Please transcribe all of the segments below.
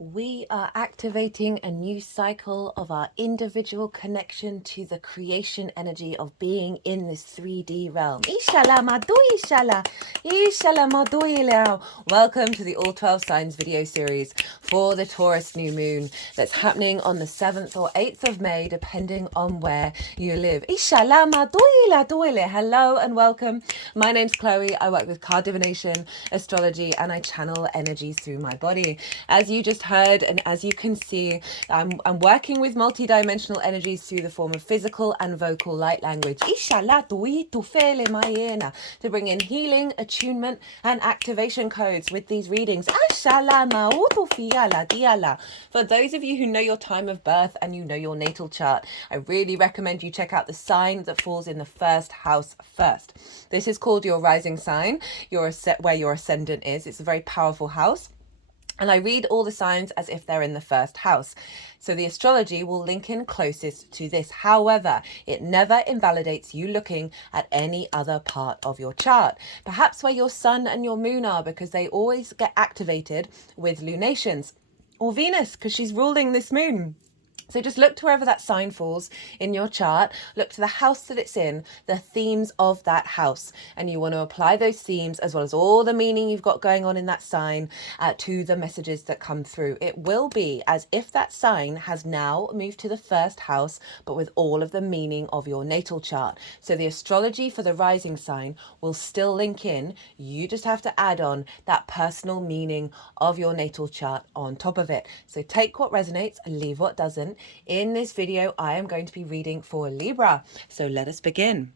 We are activating a new cycle of our individual connection to the creation energy of being in this 3D realm. Inshallah, madu inshallah. Inshallah, madu ilau. Welcome to the All 12 Signs video series for the Taurus new moon that's happening on the 7th or 8th of May, depending on where you live. Inshallah, madu ila duile. Hello and welcome. My name's Chloe. I work with card divination, astrology, and I channel energies through my body. As you just heard, and as you can see, I'm working with multi-dimensional energies through the form of physical and vocal light language to bring in healing, attunement, and activation codes with these readings. For those of you who know your time of birth and you know your natal chart, I really recommend you check out the sign that falls in the first house first. This is called your rising sign, where your ascendant is. It's a very powerful house. And I read all the signs as if they're in the first house. So the astrology will link in closest to this. However, it never invalidates you looking at any other part of your chart. Perhaps where your sun and your moon are, because they always get activated with lunations. Or Venus, because she's ruling this moon. So just look to wherever that sign falls in your chart, look to the house that it's in, the themes of that house. And you want to apply those themes as well as all the meaning you've got going on in that sign to the messages that come through. It will be as if that sign has now moved to the first house, but with all of the meaning of your natal chart. So the astrology for the rising sign will still link in. You just have to add on that personal meaning of your natal chart on top of it. So take what resonates and leave what doesn't. In this video, I am going to be reading for Libra. So let us begin.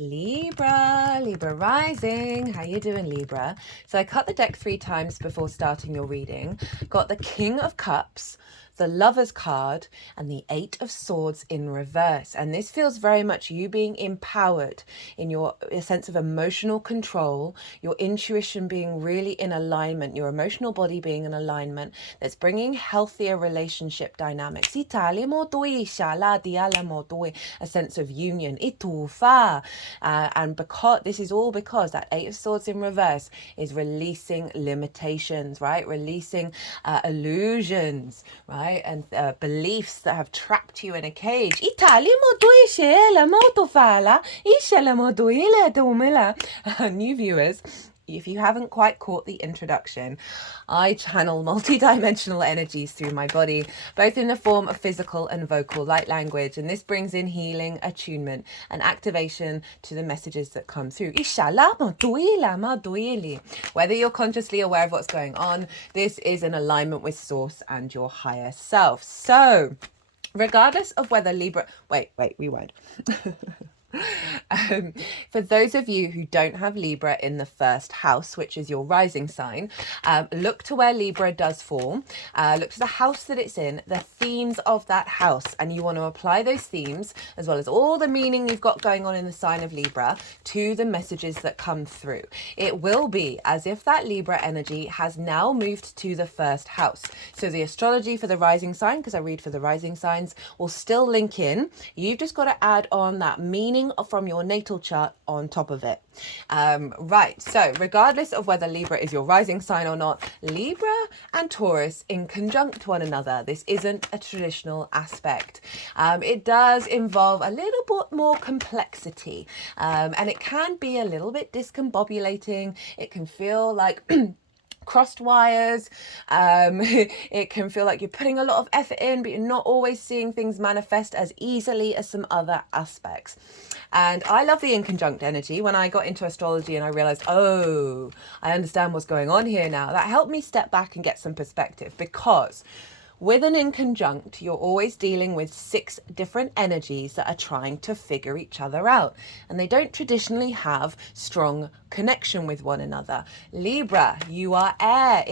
Libra rising. How you doing, Libra? So I cut the deck 3 times before starting your reading. Got the King of Cups, the Lover's card, and the 8 of Swords in reverse. And this feels very much you being empowered in your sense of emotional control, your intuition being really in alignment, your emotional body being in alignment, that's bringing healthier relationship dynamics. A sense of union. And because this is all because that 8 of Swords in reverse is releasing limitations, right? Releasing illusions, right? And beliefs that have trapped you in a cage. New viewers, if you haven't quite caught the introduction, I channel multi-dimensional energies through my body, both in the form of physical and vocal light language. And this brings in healing, attunement, and activation to the messages that come through. Whether you're consciously aware of what's going on, this is in alignment with source and your higher self. So, regardless of whether Libra... Wait, rewind. For those of you who don't have Libra in the first house, which is your rising sign, look to where Libra does fall. Look to the house that it's in, the themes of that house, and you want to apply those themes as well as all the meaning you've got going on in the sign of Libra to the messages that come through. It will be as if that Libra energy has now moved to the first house. So the astrology for the rising sign, because I read for the rising signs, will still link in. You've just got to add on that meaning from your natal chart on top of it. Right, so regardless of whether Libra is your rising sign or not, Libra and Taurus in conjunct one another. This isn't a traditional aspect. It does involve a little bit more complexity, and it can be a little bit discombobulating. It can feel like crossed wires. It can feel like you're putting a lot of effort in, but you're not always seeing things manifest as easily as some other aspects. And I love the in conjunct energy. When I got into astrology and I realized, oh, I understand what's going on here now, that helped me step back and get some perspective, because with an in conjunct, you're always dealing with 6 different energies that are trying to figure each other out. And they don't traditionally have strong connection with one another. Libra, you are air,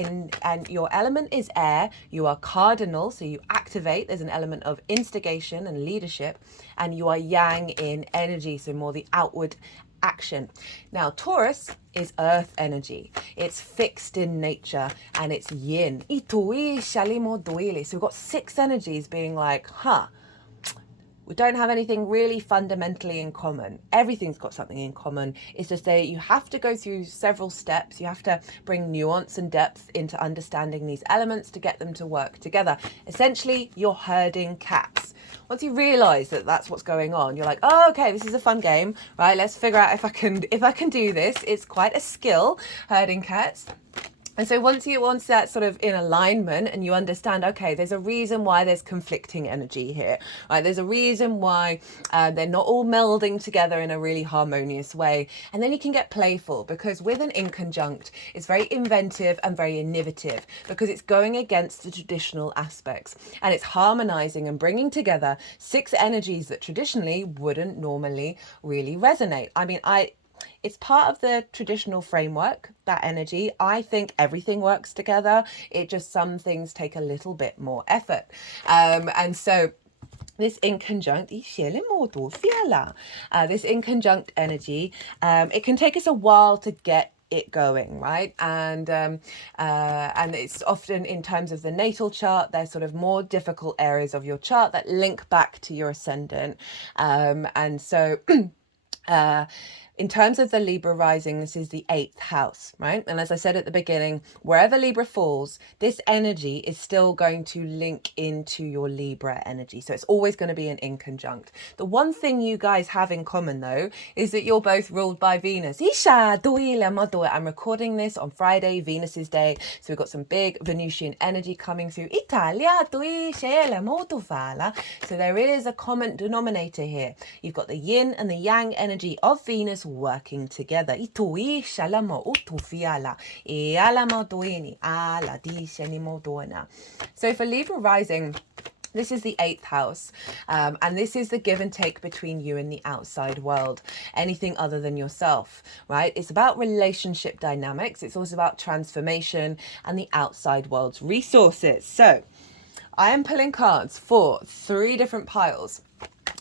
and your element is air. You are cardinal, so you activate. There's an element of instigation and leadership. And you are yang in energy, so more the outward action. Now, Taurus is earth energy. It's fixed in nature and it's yin. So we've got 6 energies being like, we don't have anything really fundamentally in common. Everything's got something in common. It's just that you have to go through several steps. You have to bring nuance and depth into understanding these elements to get them to work together. Essentially, you're herding cats. Once you realize that that's what's going on, you're like, oh, okay, this is a fun game, right? Let's figure out if I can do this. It's quite a skill, herding cats. And so once that's sort of in alignment and you understand, okay, there's a reason why there's conflicting energy here, right? There's a reason why they're not all melding together in a really harmonious way. And then you can get playful, because with an inconjunct, it's very inventive and very innovative, because it's going against the traditional aspects and it's harmonizing and bringing together 6 energies that traditionally wouldn't normally really resonate. I mean, it's part of the traditional framework, that energy. I think everything works together. It just, some things take a little bit more effort. And so this inconjunct, this inconjunct energy, it can take us a while to get it going, right? And it's often, in terms of the natal chart, there's sort of more difficult areas of your chart that link back to your ascendant. And so in terms of the Libra rising, this is the 8th house, right? And as I said at the beginning, wherever Libra falls, this energy is still going to link into your Libra energy. So it's always going to be an inconjunct. The one thing you guys have in common, though, is that you're both ruled by Venus. I'm recording this on Friday, Venus's day. So we've got some big Venusian energy coming through. So there is a common denominator here. You've got the yin and the yang energy of Venus working together. So for Libra rising, this is the 8th house, and this is the give and take between you and the outside world, anything other than yourself, right? It's about relationship dynamics. It's also about transformation and the outside world's resources. So I am pulling cards for 3 different piles.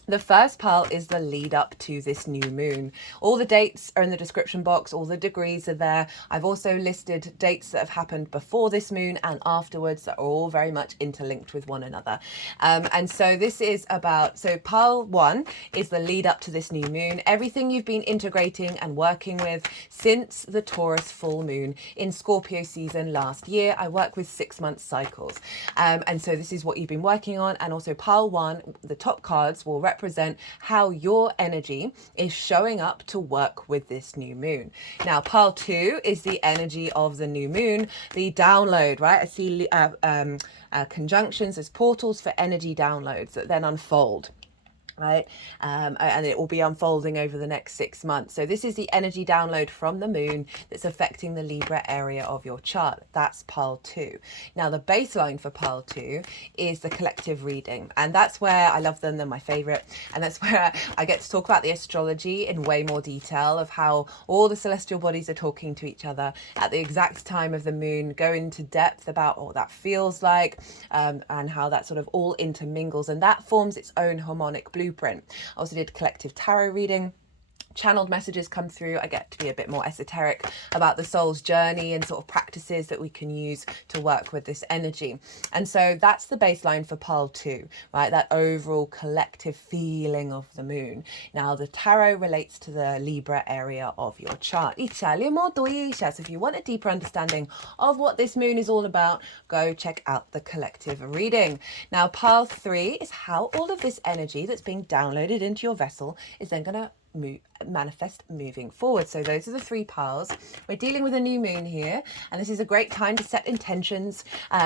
The first pile is the lead up to this new moon. All the dates are in the description box. All the degrees are there. I've also listed dates that have happened before this moon and afterwards that are all very much interlinked with one another. And so this is about, so pile 1 is the lead up to this new moon. Everything you've been integrating and working with since the Taurus full moon in Scorpio season last year. I work with 6-month cycles. And so this is what you've been working on. And also pile 1, the top cards will represent how your energy is showing up to work with this new moon. Now, pile 2 is the energy of the new moon, the download, right? I see conjunctions as portals for energy downloads that then unfold. Right, and it will be unfolding over the next 6 months. So this is the energy download from the moon that's affecting the Libra area of your chart. That's pile 2. Now the baseline for pile 2 is the collective reading, and that's where I love them. They're my favorite, and that's where I get to talk about the astrology in way more detail, of how all the celestial bodies are talking to each other at the exact time of the moon, go into depth about what that feels like, and how that sort of all intermingles, and that forms its own harmonic blueprint. I also did collective tarot reading. Channeled messages come through. I get to be a bit more esoteric about the soul's journey and sort of practices that we can use to work with this energy. And so that's the baseline for pile 2, right? That overall collective feeling of the moon. Now the tarot relates to the Libra area of your chart. So if you want a deeper understanding of what this moon is all about, go check out the collective reading. Now pile 3 is how all of this energy that's being downloaded into your vessel is then going to manifest moving forward. So those are the 3 piles. We're dealing with a new moon here, and this is a great time to set intentions,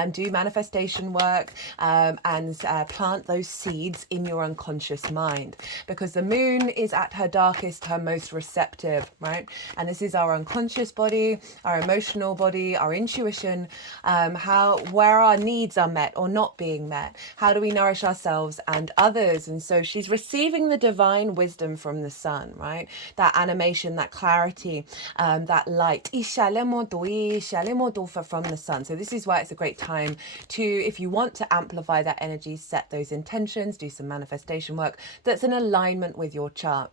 do manifestation work, and plant those seeds in your unconscious mind, because the moon is at her darkest, her most receptive, right? And this is our unconscious body, our emotional body, our intuition, where our needs are met or not being met. How do we nourish ourselves and others? And so she's receiving the divine wisdom from the sun, right? That animation, that clarity, that light from the sun. So this is why it's a great time to, if you want to amplify that energy, set those intentions, do some manifestation work that's in alignment with your chart.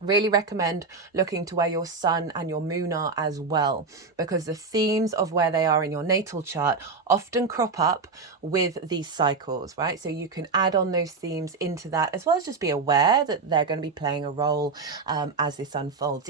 Really recommend looking to where your sun and your moon are as well, because the themes of where they are in your natal chart often crop up with these cycles, right? So you can add on those themes into that, as well as just be aware that they're going to be playing a role as this unfolds.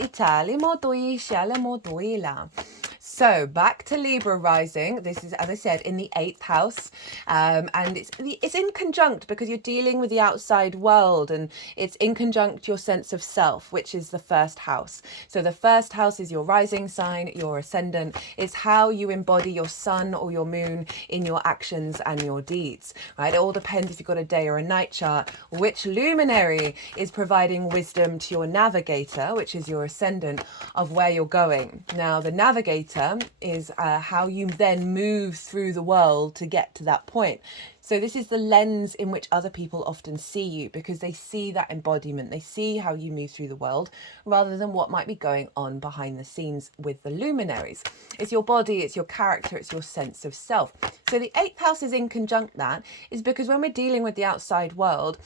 So back to Libra rising. This is, as I said, in the 8th house, and it's in conjunct because you're dealing with the outside world, and it's in conjunct your sense of self, which is the 1st house. So the 1st house is your rising sign, your ascendant. It's how you embody your sun or your moon in your actions and your deeds, right? It all depends if you've got a day or a night chart, which luminary is providing wisdom to your navigator, which is your ascendant, of where you're going. Now, the navigator is how you then move through the world to get to that point. So this is the lens in which other people often see you, because they see that embodiment. They see how you move through the world rather than what might be going on behind the scenes with the luminaries. It's your body, it's your character, it's your sense of self. So the 8th house is in conjunct that is because when we're dealing with the outside world,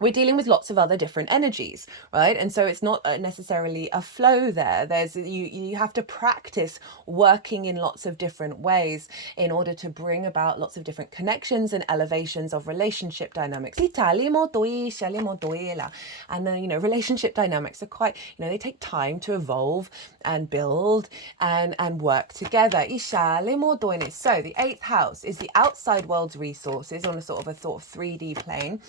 we're dealing with lots of other different energies, right? And so it's not necessarily a flow there. You have to practice working in lots of different ways in order to bring about lots of different connections and elevations of relationship dynamics. And then, relationship dynamics are quite, they take time to evolve and build and work together. So the 8th house is the outside world's resources on a sort of 3D plane.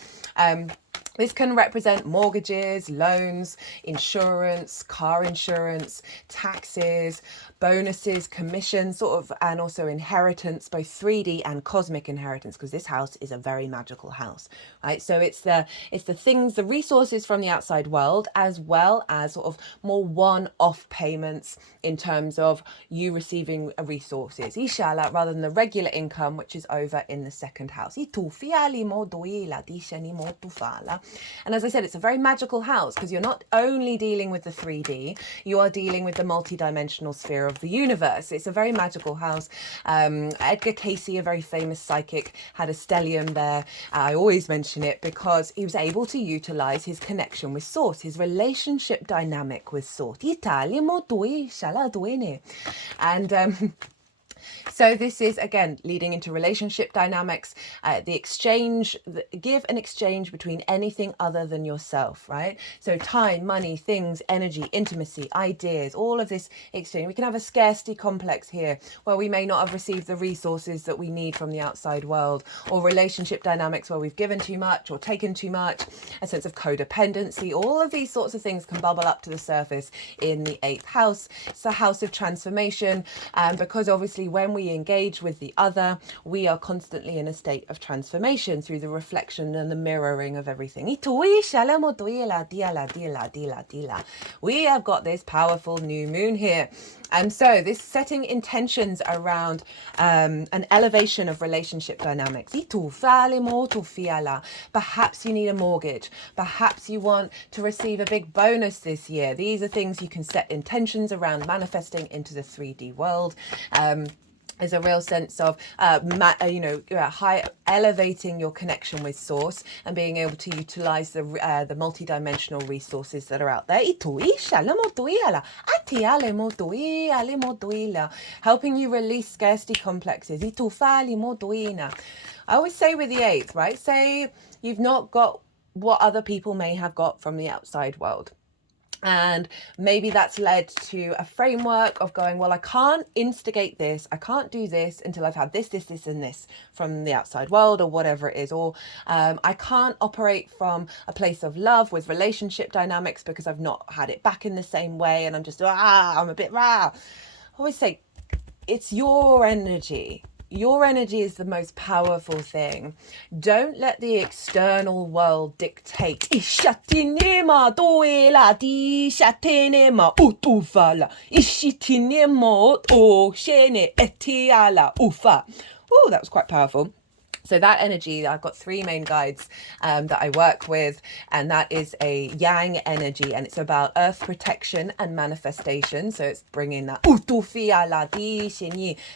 This can represent mortgages, loans, insurance, car insurance, taxes, bonuses, commissions, and also inheritance, both 3D and cosmic inheritance, because this house is a very magical house, right? So it's the things, the resources from the outside world, as well as sort of more one-off payments in terms of you receiving resources, inshallah, rather than the regular income, which is over in the 2nd house. And as I said, it's a very magical house because you're not only dealing with the 3D, you are dealing with the multidimensional sphere of the universe. It's a very magical house. Edgar Cayce, a very famous psychic, had a stellium there. I always mention it because he was able to utilize his connection with Source, his relationship dynamic with Source. And so this is, again, leading into relationship dynamics, the exchange, give and exchange between anything other than yourself, right? So time, money, things, energy, intimacy, ideas, all of this exchange. We can have a scarcity complex here where we may not have received the resources that we need from the outside world, or relationship dynamics where we've given too much or taken too much, a sense of codependency. All of these sorts of things can bubble up to the surface in the 8th house. It's a house of transformation, because obviously when we engage with the other, we are constantly in a state of transformation through the reflection and the mirroring of everything. We have got this powerful new moon here. And so this setting intentions around an elevation of relationship dynamics. Perhaps you need a mortgage. Perhaps you want to receive a big bonus this year. These are things you can set intentions around manifesting into the 3D world. There's a real sense of, elevating your connection with Source and being able to utilize the multidimensional resources that are out there. Helping you release scarcity complexes. I always say with the 8th, right? Say you've not got what other people may have got from the outside world. And maybe that's led to a framework of going, well, I can't instigate this, I can't do this until I've had this, and this from the outside world, or whatever it is. Or I can't operate from a place of love with relationship dynamics because I've not had it back in the same way, and I'm just, I'm a bit rah. I always say, it's your energy. Your energy is the most powerful thing. Don't let the external world dictate. Oh, that was quite powerful. So that energy, I've got 3 main guides that I work with, and that is a yang energy, and it's about earth protection and manifestation. So it's bringing that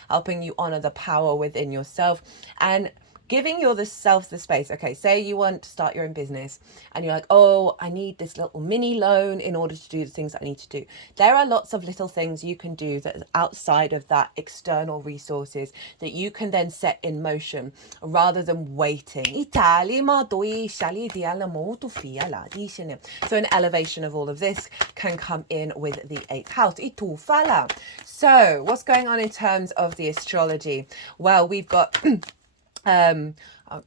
helping you honor the power within yourself, and giving yourself the space. Okay, say you want to start your own business and you're like, oh, I need this little mini loan in order to do the things that I need to do. There are lots of little things you can do that is outside of that external resources that you can then set in motion rather than waiting. So an elevation of all of this can come in with the 8th house. So what's going on in terms of the astrology? Well, we've got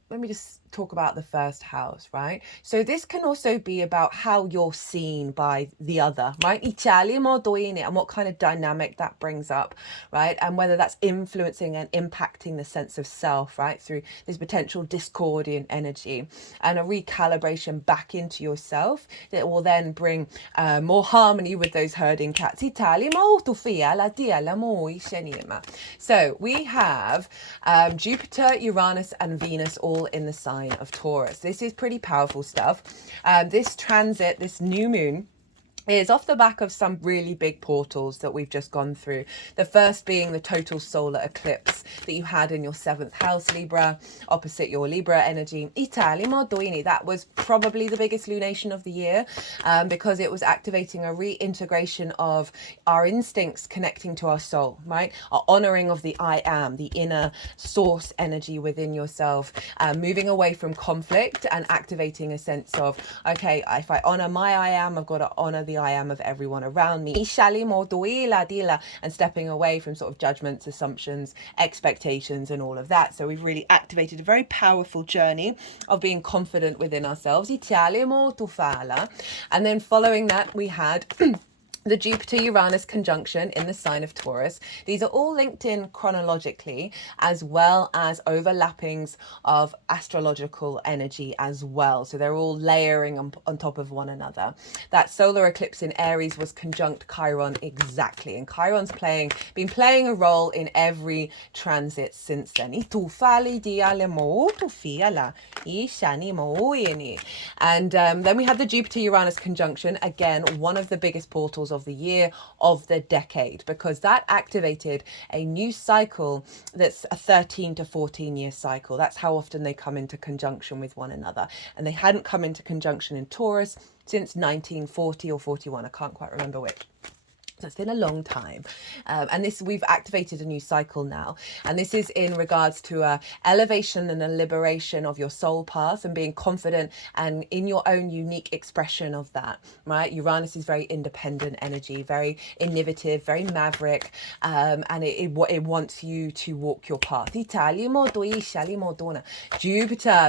let me just talk about the first house, right? So this can also be about how you're seen by the other, right? And what kind of dynamic that brings up, right? And whether that's influencing and impacting the sense of self, right? Through this potential discordian energy and a recalibration back into yourself that will then bring more harmony with those herding cats. So we have Jupiter, Uranus and Venus all in the sign of Taurus. This is pretty powerful stuff. This transit, this new moon, is off the back of some really big portals that we've just gone through. The first being the total solar eclipse that you had in your 7th house, Libra, opposite your Libra energy. That was probably the biggest lunation of the year because it was activating a reintegration of our instincts connecting to our soul, right? Our honoring of the I am, the inner source energy within yourself, moving away from conflict and activating a sense of, okay, if I honor my I am, I've got to honor the I am of everyone around me, and stepping away from sort of judgments, assumptions, expectations and all of that. So we've really activated a very powerful journey of being confident within ourselves. And then following that we had the Jupiter-Uranus conjunction in the sign of Taurus. These are all linked in chronologically, as well as overlappings of astrological energy as well. So they're all layering on top of one another. That solar eclipse in Aries was conjunct Chiron exactly. And Chiron's been playing a role in every transit since then. And then we had the Jupiter-Uranus conjunction, again, one of the biggest portals of the year, of the decade, because that activated a new cycle that's a 13 to 14 year cycle. That's how often they come into conjunction with one another. And they hadn't come into conjunction in Taurus since 1940 or 41. I can't quite remember which. So it's been a long time. And we've activated a new cycle now. And this is in regards to a elevation and a liberation of your soul path and being confident and in your own unique expression of that, right? Uranus is very independent energy, very innovative, very maverick. And it wants you to walk your path. Jupiter,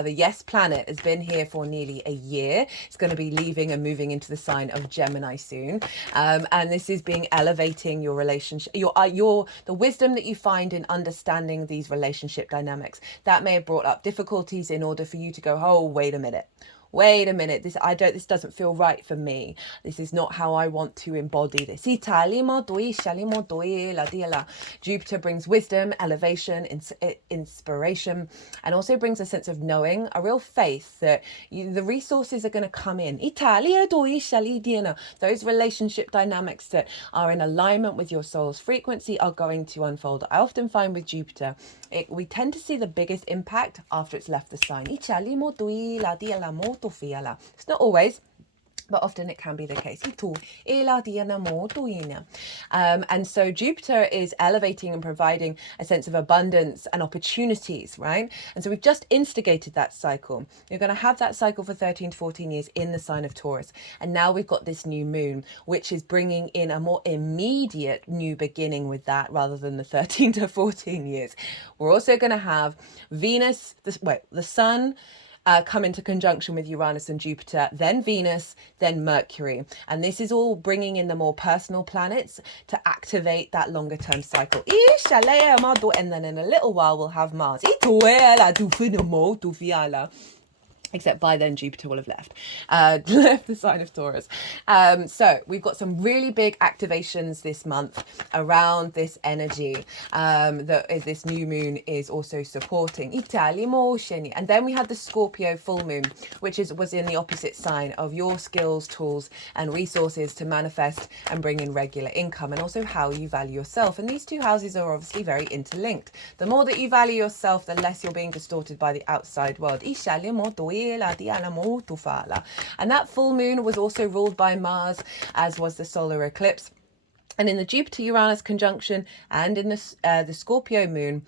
the yes planet, has been here for nearly a year. It's going to be leaving and moving into the sign of Gemini soon. And this is being elevating your relationship, the wisdom that you find in understanding these relationship dynamics that may have brought up difficulties in order for you to go, oh, wait a minute, this doesn't feel right for me. This is not how I want to embody this. Jupiter brings wisdom, elevation, inspiration, and also brings a sense of knowing, a real faith that the resources are going to come in. Those relationship dynamics that are in alignment with your soul's frequency are going to unfold. I often find with Jupiter, we tend to see the biggest impact after it's left the sign. It's not always, but often it can be the case. And so Jupiter is elevating and providing a sense of abundance and opportunities, right? And so we've just instigated that cycle. You're going to have that cycle for 13 to 14 years in the sign of Taurus. And now we've got this new moon, which is bringing in a more immediate new beginning with that rather than the 13 to 14 years. We're also going to have Venus, the sun, come into conjunction with Uranus and Jupiter, then Venus, then Mercury. And this is all bringing in the more personal planets to activate that longer term cycle. And then in a little while, we'll have Mars. except by then Jupiter will have left the sign of Taurus. So we've got some really big activations this month around this energy that this new moon is also supporting. And then we had the Scorpio full moon, which was in the opposite sign of your skills, tools and resources to manifest and bring in regular income, and also how you value yourself. And these two houses are obviously very interlinked. The more that you value yourself, the less you're being distorted by the outside world. And that full moon was also ruled by Mars, as was the solar eclipse. And in the Jupiter-Uranus conjunction and in the Scorpio moon,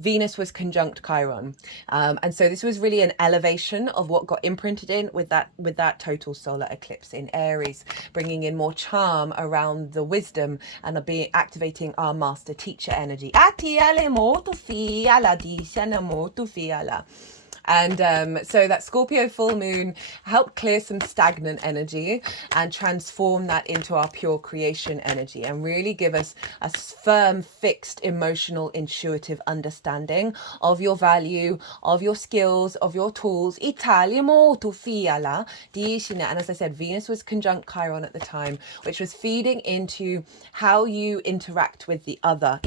Venus was conjunct Chiron. And so this was really an elevation of what got imprinted in with that total solar eclipse in Aries, bringing in more charm around the wisdom and activating our master teacher energy. And so that Scorpio full moon helped clear some stagnant energy and transform that into our pure creation energy, and really give us a firm, fixed, emotional, intuitive understanding of your value, of your skills, of your tools. And as I said, Venus was conjunct Chiron at the time, which was feeding into how you interact with the other.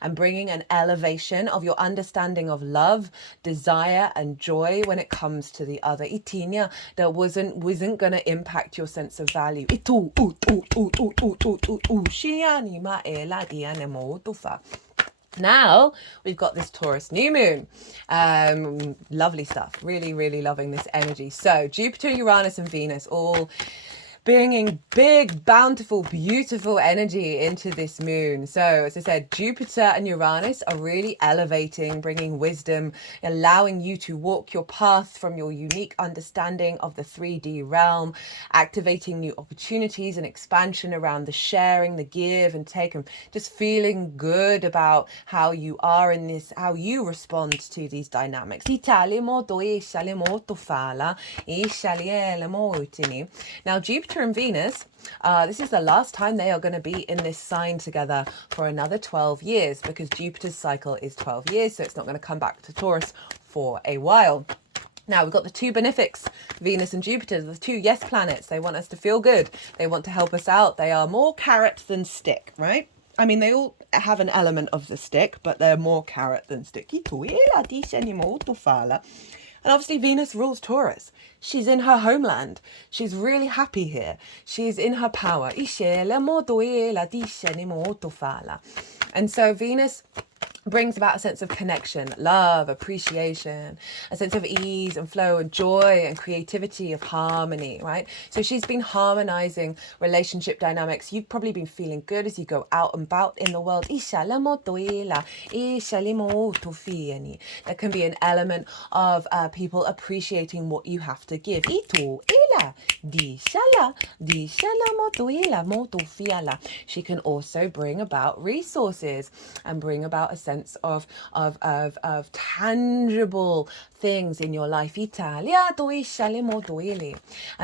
And bringing an elevation of your understanding of love, desire, and joy when it comes to the other. Itinia, that wasn't going to impact your sense of value. Now we've got this Taurus new moon. Lovely stuff. Really, really loving this energy. So Jupiter, Uranus, and Venus all bringing big, bountiful, beautiful energy into this moon. So as I said, Jupiter and Uranus are really elevating, bringing wisdom, allowing you to walk your path from your unique understanding of the 3D realm, activating new opportunities and expansion around the sharing, the give and take, and just feeling good about how you are in this, how you respond to these dynamics. Now, Jupiter and Venus, this is the last time they are going to be in this sign together for another 12 years, because Jupiter's cycle is 12 years, so it's not going to come back to Taurus for a while. Now, we've got the two benefics, Venus and Jupiter, the two yes planets. They want us to feel good. They want to help us out. They are more carrot than stick, right? I mean, they all have an element of the stick, but they're more carrot than stick. And obviously Venus rules Taurus. She's in her homeland. She's really happy here. She's in her power. And so Venus brings about a sense of connection, love, appreciation, a sense of ease and flow and joy and creativity, of harmony, right? So she's been harmonizing relationship dynamics. You've probably been feeling good as you go out and about in the world. There can be an element of people appreciating what you have to give. She can also bring about resources and bring about a sense of tangible things in your life. And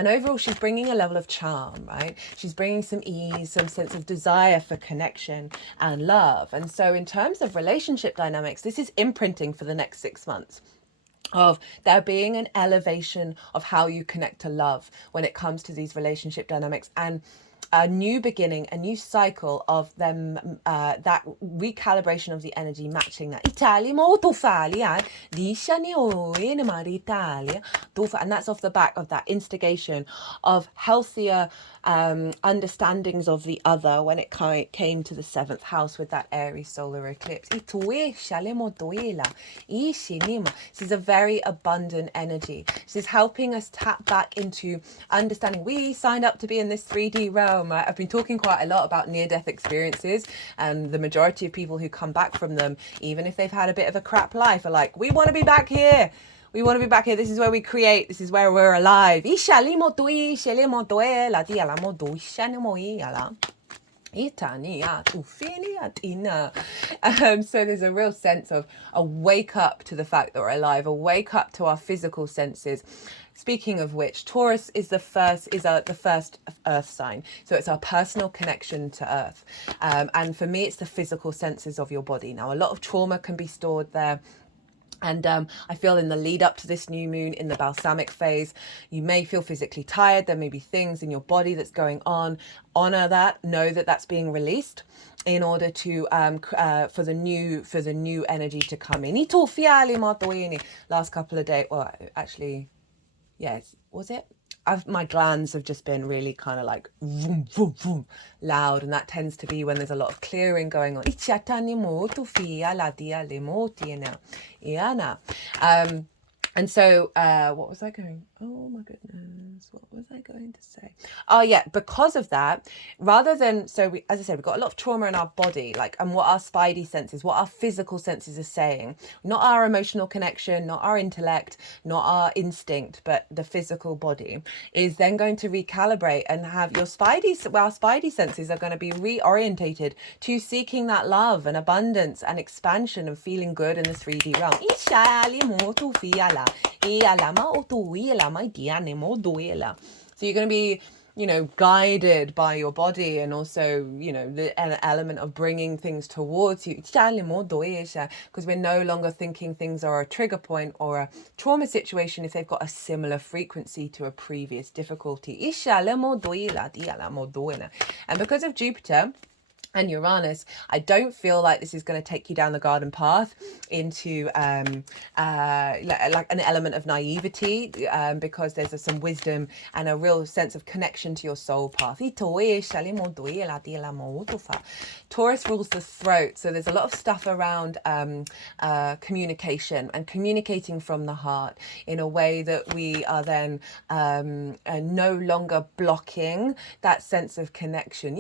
overall, she's bringing a level of charm, right? She's bringing some ease, some sense of desire for connection and love. And so in terms of relationship dynamics, this is imprinting for the next 6 months, of there being an elevation of how you connect to love when it comes to these relationship dynamics, and a new beginning, a new cycle of them, that recalibration of the energy matching that. And that's off the back of that instigation of healthier understandings of the other when it came to the 7th house with that Aries solar eclipse. This is a very abundant energy. This is helping us tap back into understanding. We signed up to be in this 3D realm, right? I've been talking quite a lot about near-death experiences, and the majority of people who come back from them, even if they've had a bit of a crap life, are like, we want to be back here. We want to be back here. This is where we create. This is where we're alive. So there's a real sense of a wake up to the fact that we're alive, a wake up to our physical senses, Speaking of which, Taurus is the first Earth sign, so it's our personal connection to Earth, and for me, it's the physical senses of your body. Now, a lot of trauma can be stored there. And I feel in the lead up to this new moon, in the balsamic phase, you may feel physically tired. There may be things in your body that's going on. Honor that. Know that that's being released in order to for the new energy to come in. Last couple of days. Well, actually, yes, was it? My glands have just been really kind of like vroom, vroom, vroom, loud, and that tends to be when there's a lot of clearing going on. And so what was I going? Oh my goodness, what was I going to say? Oh yeah, because of that, rather than, so we, as I said, we've got a lot of trauma in our body, like, and what our spidey senses, what our physical senses are saying, not our emotional connection, not our intellect, not our instinct, but the physical body is then going to recalibrate and have your our spidey senses are going to be reorientated to seeking that love and abundance and expansion and feeling good in the 3D realm. So you're going to be, guided by your body, and also, the element of bringing things towards you, because we're no longer thinking things are a trigger point or a trauma situation if they've got a similar frequency to a previous difficulty. And because of Jupiter and Uranus, I don't feel like this is going to take you down the garden path into like an element of naivety, because there's some wisdom and a real sense of connection to your soul path. Taurus rules the throat, so there's a lot of stuff around communication and communicating from the heart in a way that we are then no longer blocking that sense of connection.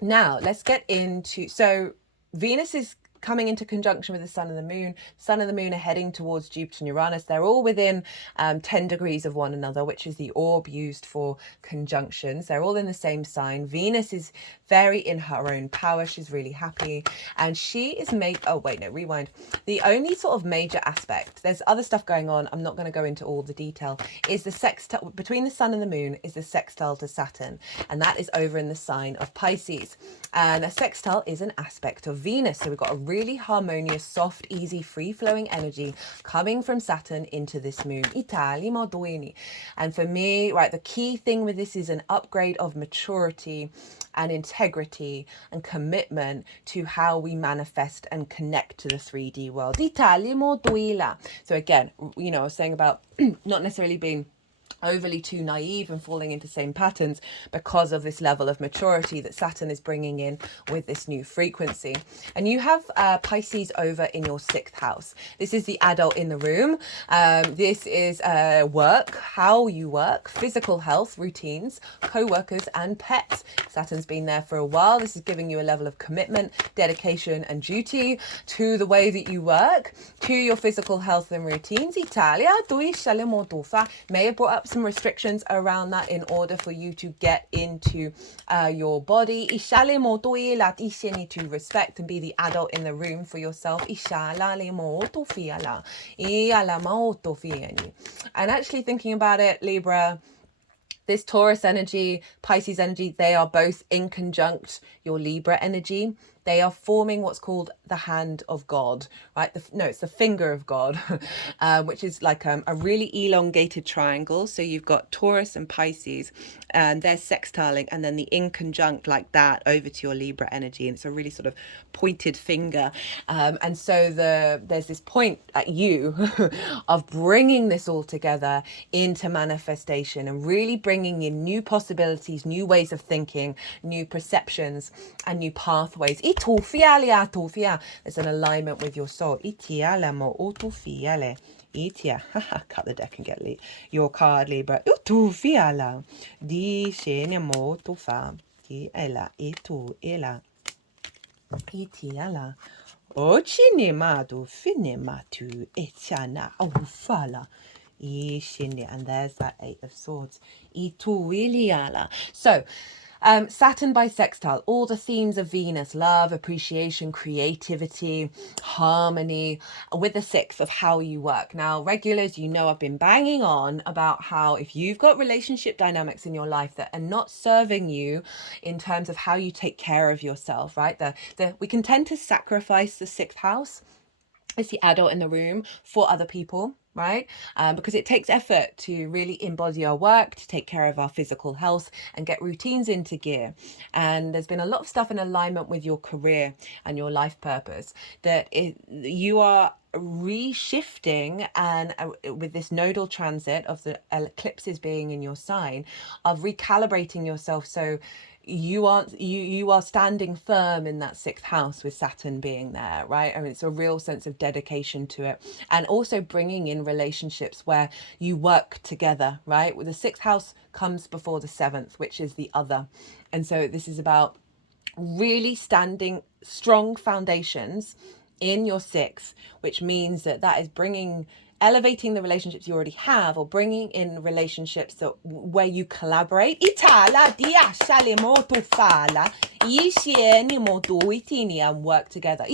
Now let's get into, so Venus is coming into conjunction with the sun and the moon. Sun and the moon are heading towards Jupiter and Uranus. They're all within 10 degrees of one another, which is the orb used for conjunctions. They're all in the same sign. Venus is very in her own power. She's really happy. And she is rewind. The only sort of major aspect, there's other stuff going on, I'm not going to go into all the detail, is the sextile between the sun and the moon is the sextile to Saturn. And that is over in the sign of Pisces. And a sextile is an aspect of Venus. So we've got a really harmonious, soft, easy, free-flowing energy coming from Saturn into this moon. And for me, right, the key thing with this is an upgrade of maturity and integrity and commitment to how we manifest and connect to the 3D world. So again, I was saying about not necessarily being overly too naive and falling into same patterns because of this level of maturity that Saturn is bringing in with this new frequency. And you have Pisces over in your 6th house. This is the adult in the room. This is work, how you work, physical health, routines, co-workers and pets. Saturn's been there for a while. This is giving you a level of commitment, dedication and duty to the way that you work, to your physical health and routines. May have brought up some restrictions around that in order for you to get into your body. To respect and be the adult in the room for yourself. And actually thinking about it, Libra, this Taurus energy, Pisces energy, they are both in conjunct your Libra energy. They are forming what's called the hand of God, right? It's the finger of God, which is like a really elongated triangle. So you've got Taurus and Pisces, and they're sextiling, and then the in conjunct like that over to your Libra energy. And it's a really sort of pointed finger. And so there's this point at you of bringing this all together into manifestation and really bringing in new possibilities, new ways of thinking, new perceptions, and new pathways. There's an alignment with your soul. Cut the deck and get your card, Libra. And there's that 8 of Swords. So Saturn by sextile, all the themes of Venus, love, appreciation, creativity, harmony, with the 6th of how you work. Now, regulars, you know I've been banging on about how if you've got relationship dynamics in your life that are not serving you in terms of how you take care of yourself, right? We can tend to sacrifice the 6th house. It's the adult in the room for other people, right? Because it takes effort to really embody our work, to take care of our physical health and get routines into gear. And there's been a lot of stuff in alignment with your career and your life purpose that you are reshifting, and with this nodal transit of the eclipses being in your sign, of recalibrating yourself. So you are standing firm in that 6th house with Saturn being there, right? I mean, it's a real sense of dedication to it, and also bringing in relationships where you work together, right? With the 6th house comes before the 7th, which is the other. And so this is about really standing strong foundations in your 6th, which means that is elevating the relationships you already have, or bringing in relationships that where you collaborate. And work together.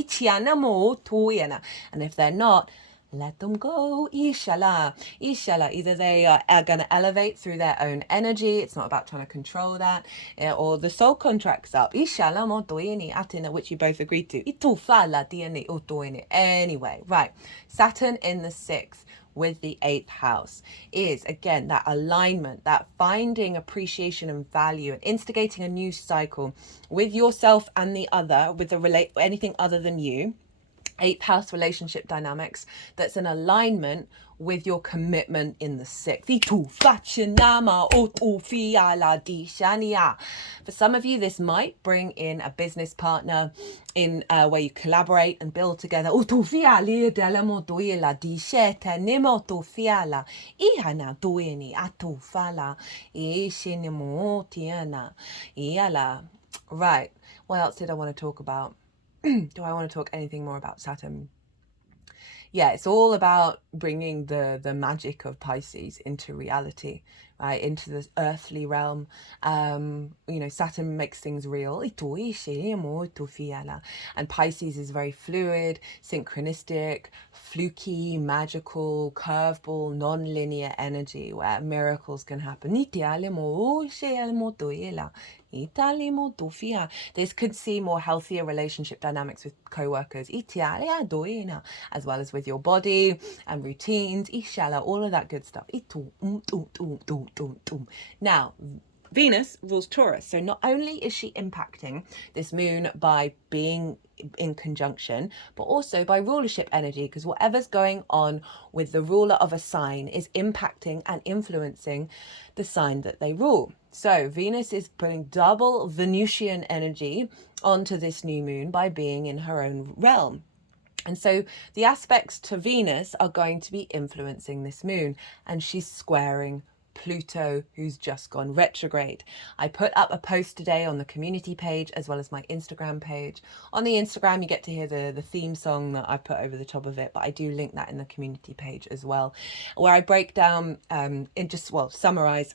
And if they're not, let them go. Inshallah. Either they are going to elevate through their own energy. It's not about trying to control that. Or the soul contract's up. Inshallah, which you both agreed to. Anyway, right. Saturn in the 6th with the 8th house is, again, that alignment, that finding appreciation and value, and instigating a new cycle with yourself and the other, with anything other than you. 8th house relationship dynamics that's in alignment with your commitment in the 6th. For some of you, this might bring in a business partner in where you collaborate and build together. Right, what else did I want to talk about? Do I want to talk anything more about Saturn? Yeah, it's all about bringing the magic of Pisces into reality, right? Into this earthly realm. Saturn makes things real. And Pisces is very fluid, synchronistic, fluky, magical, curveball, non-linear energy where miracles can happen. This could see more healthier relationship dynamics with co-workers, as well as with your body and routines, all of that good stuff. Now, Venus rules Taurus, so not only is she impacting this moon by being in conjunction, but also by rulership energy, because whatever's going on with the ruler of a sign is impacting and influencing the sign that they rule. So Venus is putting double Venusian energy onto this new moon by being in her own realm. And so the aspects to Venus are going to be influencing this moon, and she's squaring Pluto, who's just gone retrograde. I put up a post today on the community page as well as my Instagram page. On the Instagram, you get to hear the theme song that I put over the top of it, but I do link that in the community page as well, where I break down summarize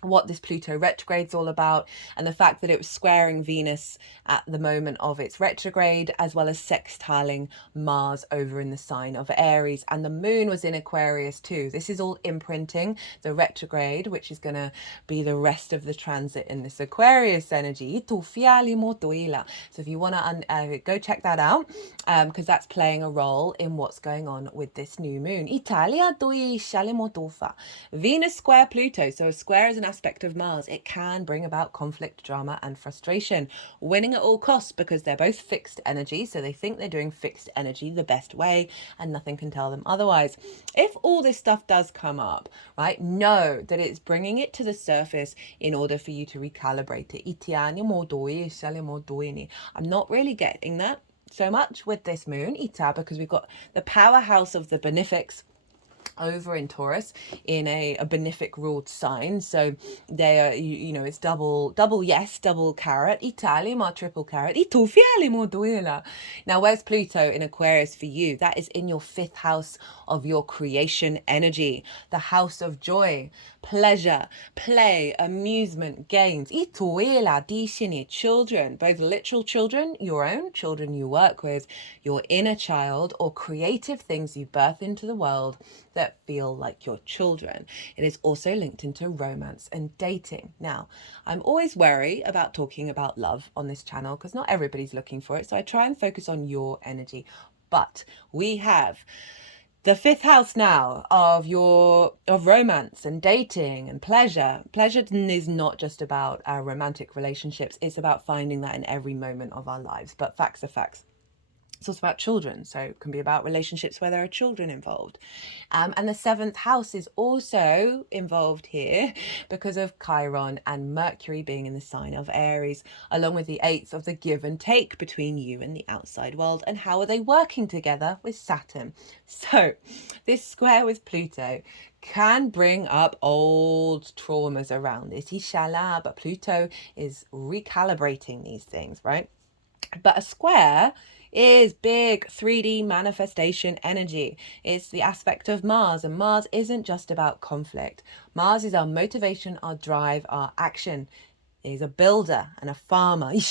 what this Pluto retrograde is all about, and the fact that it was squaring Venus at the moment of its retrograde, as well as sextiling Mars over in the sign of Aries, and the moon was in Aquarius too. This is all imprinting the retrograde, which is going to be the rest of the transit in this Aquarius energy. So if you want to go check that out, because that's playing a role in what's going on with this new moon. Venus square Pluto. So a square is an aspect of Mars. It can bring about conflict, drama, and frustration. Winning at all costs, because they're both fixed energy, so they think they're doing fixed energy the best way, and nothing can tell them otherwise. If all this stuff does come up, right, know that it's bringing it to the surface in order for you to recalibrate it. I'm not really getting that so much with this moon, because we've got the powerhouse of the benefics over in Taurus in a benefic ruled sign. So they are, it's double yes, double carrot. Italy, ma triple carrot. Itufiali mo duela. Now, where's Pluto in Aquarius for you? That is in your 5th house of your creation energy, the house of joy, pleasure, play, amusement, games. Ituela dishini, children, both literal children, your own children you work with, your inner child, or creative things you birth into the world that feel like your children. It is also linked into romance and dating. Now, I'm always wary about talking about love on this channel because not everybody's looking for it. So I try and focus on your energy. But we have the 5th house now of romance and dating and pleasure. Pleasure is not just about our romantic relationships. It's about finding that in every moment of our lives. But facts are facts. It's also about children, so it can be about relationships where there are children involved. And the 7th house is also involved here because of Chiron and Mercury being in the sign of Aries, along with the 8th of the give and take between you and the outside world. And how are they working together with Saturn? So this square with Pluto can bring up old traumas around it. Inshallah, but Pluto is recalibrating these things, right? But a square is big 3D manifestation energy. It's the aspect of Mars, and Mars isn't just about conflict. Mars is our motivation, our drive, our action. He's a builder and a farmer. And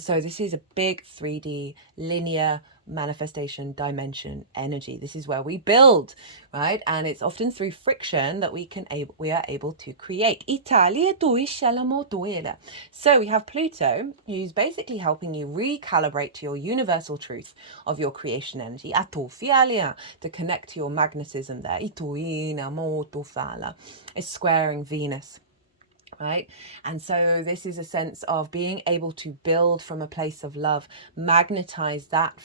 so this is a big 3D linear manifestation dimension energy. This is where we build, right? And it's often through friction that we are able to create. So we have Pluto, who's basically helping you recalibrate to your universal truth of your creation energy, to connect to your magnetism there. It's squaring Venus. Right. And so this is a sense of being able to build from a place of love, magnetize that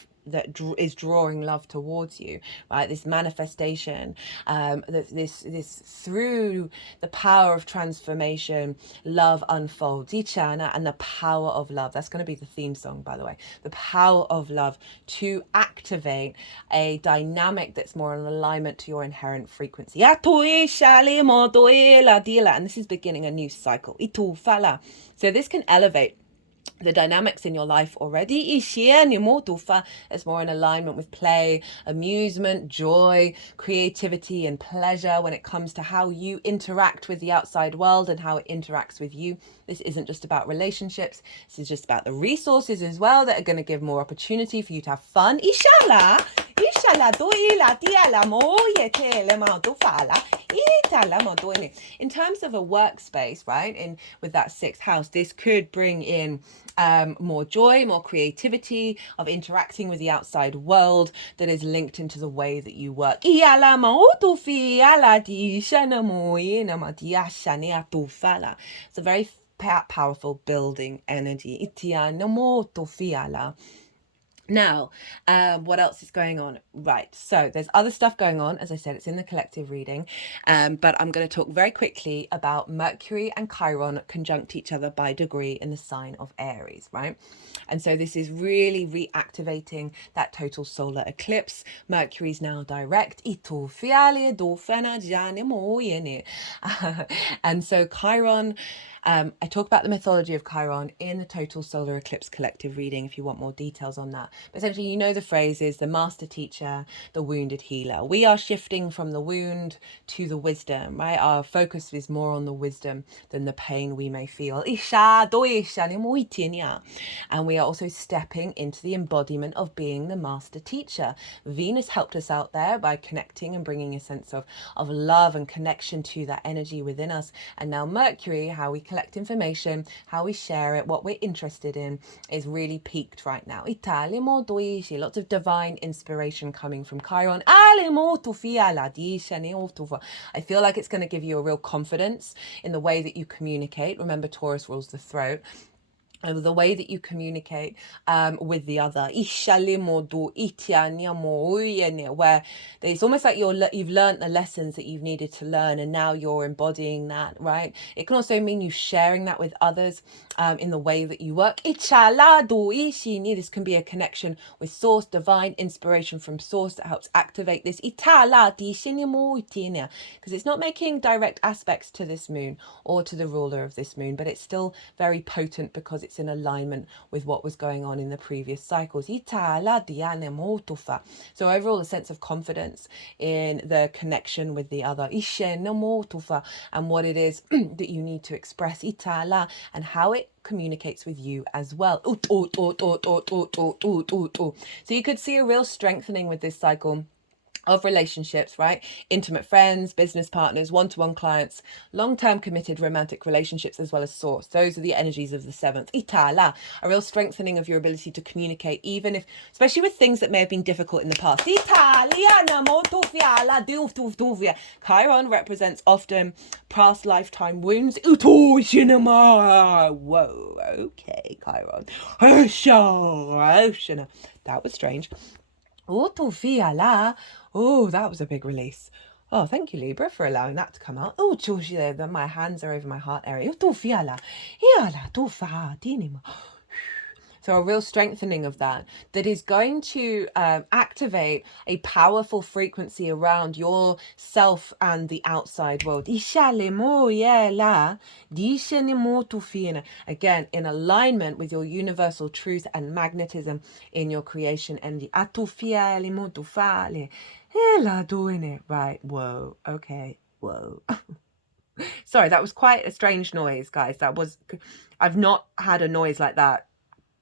is drawing love towards you, right? This manifestation, this through the power of transformation, love unfolds. Ichana, and the power of love. That's going to be the theme song, by the way. The power of love to activate a dynamic that's more in alignment to your inherent frequency. And this is beginning a new cycle. So this can elevate the dynamics in your life already. It's more in alignment with play, amusement, joy, creativity, and pleasure when it comes to how you interact with the outside world and how it interacts with you. This isn't just about relationships. This is just about the resources as well that are going to give more opportunity for you to have fun. Inshallah. In terms of a workspace, right, with that 6th house, this could bring in more joy, more creativity of interacting with the outside world that is linked into the way that you work. It's a very powerful building energy. Now, what else is going on? Right, so there's other stuff going on. As I said, it's in the collective reading, but I'm going to talk very quickly about Mercury and Chiron conjunct each other by degree in the sign of Aries, right? And so this is really reactivating that total solar eclipse. Mercury's now direct. And so Chiron, I talk about the mythology of Chiron in the total solar eclipse collective reading if you want more details on that. But essentially, you know the phrases, the master teacher, the wounded healer. We are shifting from the wound to the wisdom, right? Our focus is more on the wisdom than the pain we may feel. And we are also stepping into the embodiment of being the master teacher. Venus helped us out there by connecting and bringing a sense of love and connection to that energy within us. And now Mercury, how we collect information, how we share it, what we're interested in, is really peaked right now. Lots of divine inspiration coming from Chiron. I feel like it's going to give you a real confidence in the way that you communicate. Remember, Taurus rules the throat. the way that you communicate with the other, where it's almost like you've learned the lessons that you've needed to learn, and now you're embodying that, right? It can also mean you sharing that with others in the way that you work. This can be a connection with source, divine inspiration from source that helps activate this, because it's not making direct aspects to this moon or to the ruler of this moon, but it's still very potent because it's in alignment with what was going on in the previous cycles. So overall, a sense of confidence in the connection with the other, and what it is that you need to express, and how it communicates with you as well. So you could see a real strengthening with this cycle of relationships, right? Intimate friends, business partners, one-to-one clients, long-term committed romantic relationships, as well as source. Those are the energies of the seventh. A real strengthening of your ability to communicate, even if, especially with things that may have been difficult in the past. Chiron represents often past lifetime wounds. Whoa, okay, Chiron. That was strange. Oh, that was a big release. Oh, thank you, Libra, for allowing that to come out. Oh, my hands are over my heart area. So a real strengthening of that is going to activate a powerful frequency around yourself and the outside world. Again, in alignment with your universal truth and magnetism in your creation energy. Doing it right. Whoa. Okay. Whoa. Sorry, that was quite a strange noise, guys. I've not had a noise like that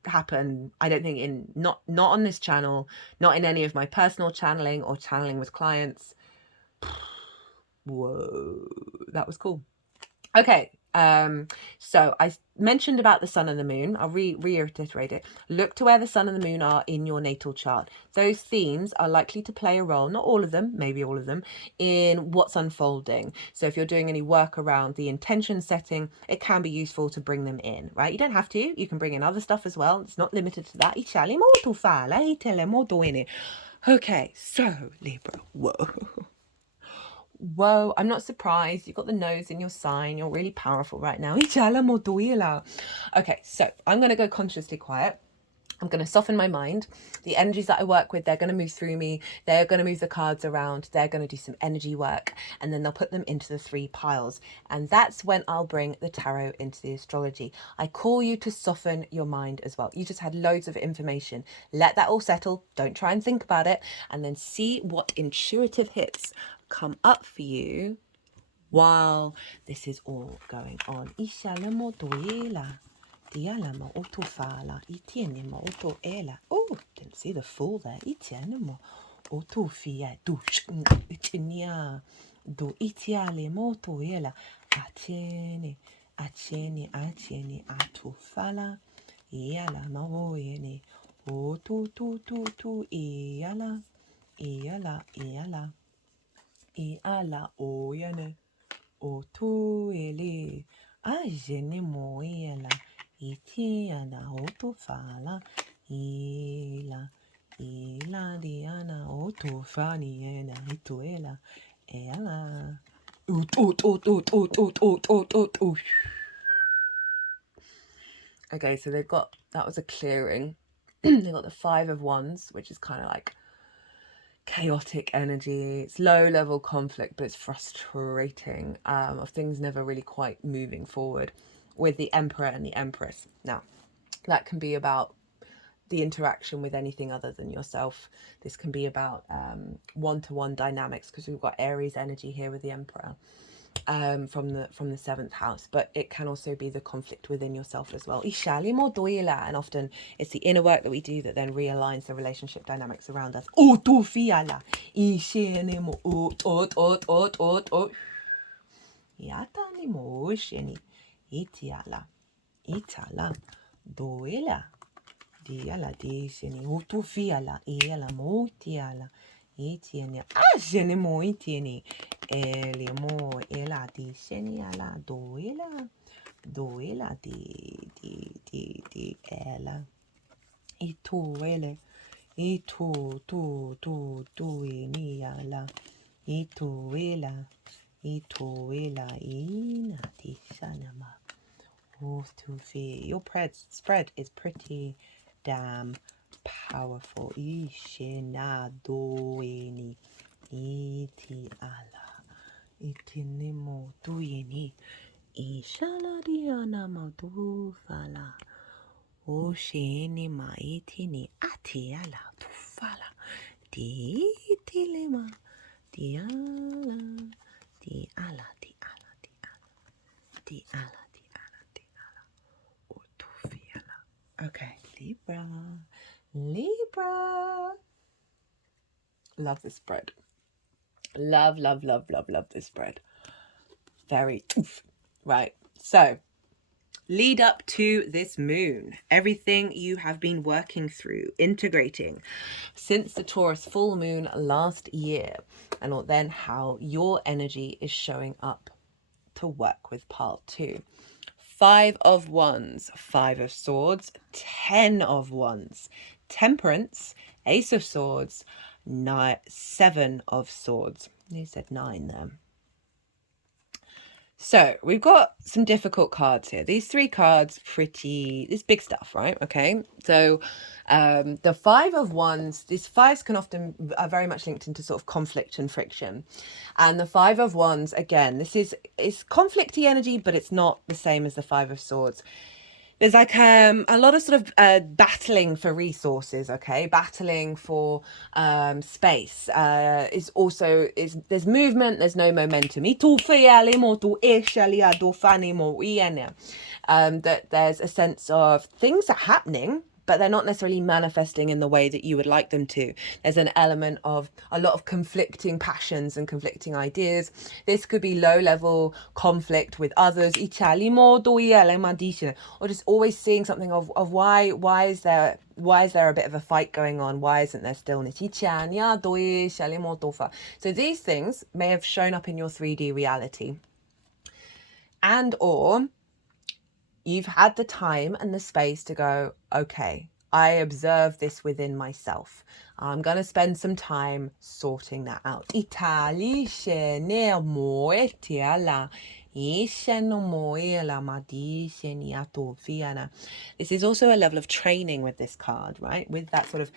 happen, I don't think, in not on this channel, not in any of my personal channeling or channeling with clients. Whoa, that was cool. Okay, so I mentioned about the sun and the moon. I'll reiterate it. Look to where the sun and the moon are in your natal chart. Those themes are likely to play a role, not all of them, maybe all of them, in what's unfolding. So if you're doing any work around the intention setting, it can be useful to bring them in, right? You don't have to. You can bring in other stuff as well. It's not limited to that. Okay, so Libra, whoa. Whoa, I'm not surprised. You've got the nose in your sign. You're really powerful right now. Okay, so I'm going to go consciously quiet. I'm going to soften my mind. The energies that I work with, they're going to move through me. They're going to move the cards around. They're going to do some energy work. And then they'll put them into the 3 piles. And that's when I'll bring the tarot into the astrology. I call you to soften your mind as well. You just had loads of information. Let that all settle. Don't try and think about it. And then see what intuitive hits come up for you while this is all going on. Oh, didn't see the full there. Iala oyane otu ele ajene moyela itiana otu fala ila diana otu faniena ituela ela Okay, so that was a clearing. They've got the 5 of Wands, which is kind of like chaotic energy. It's low level conflict, but it's frustrating, of things never really quite moving forward, with the Emperor and the Empress. Now, that can be about the interaction with anything other than yourself. This can be about one-to-one dynamics, because we've got Aries energy here with the Emperor, from the 7th house, but it can also be the conflict within yourself as well. And often it's the inner work that we do that then realigns the relationship dynamics around us. Diala di seni utu fiala iala motiala itiene, jene mo itiene, ele mo, ela di, sheni ala, do ela di, ela, itu ele, itu, tu, ni ala, itu ela, ina di, shanama. Oh, to feel your spread is pretty damn powerful. Ishena doini iti ala itinimo tuini ishala diana matu fala osheni maitini ati ala tu fala di tilema di ala di ala di ala di ala di ala. Okay, Libra. Love this spread. Love this spread. Very right. So, lead up to this moon. Everything you have been working through, integrating since the Taurus full moon last year, and then how your energy is showing up to work with part 2. 5 of Wands, 5 of Swords, 10 of Wands, Temperance, Ace of Swords, 7 of Swords. You said 9 there. So we've got some difficult cards here. These 3 cards, it's big stuff, right? Okay. So the 5 of Wands, these 5s can often are very much linked into sort of conflict and friction. And the 5 of Wands, again, it's conflicty energy, but it's not the same as the 5 of Swords. There's like a lot of sort of battling for resources, okay? Battling for space. There's movement, there's no momentum. That there's a sense of things are happening, but they're not necessarily manifesting in the way that you would like them to. There's an element of a lot of conflicting passions and conflicting ideas. This could be low-level conflict with others, or just always seeing something of why is there a bit of a fight going on? Why isn't there stillness? So these things may have shown up in your 3D reality, and or you've had the time and the space to go, okay, I observe this within myself. I'm going to spend some time sorting that out. This is also a level of training with this card, right? With that sort of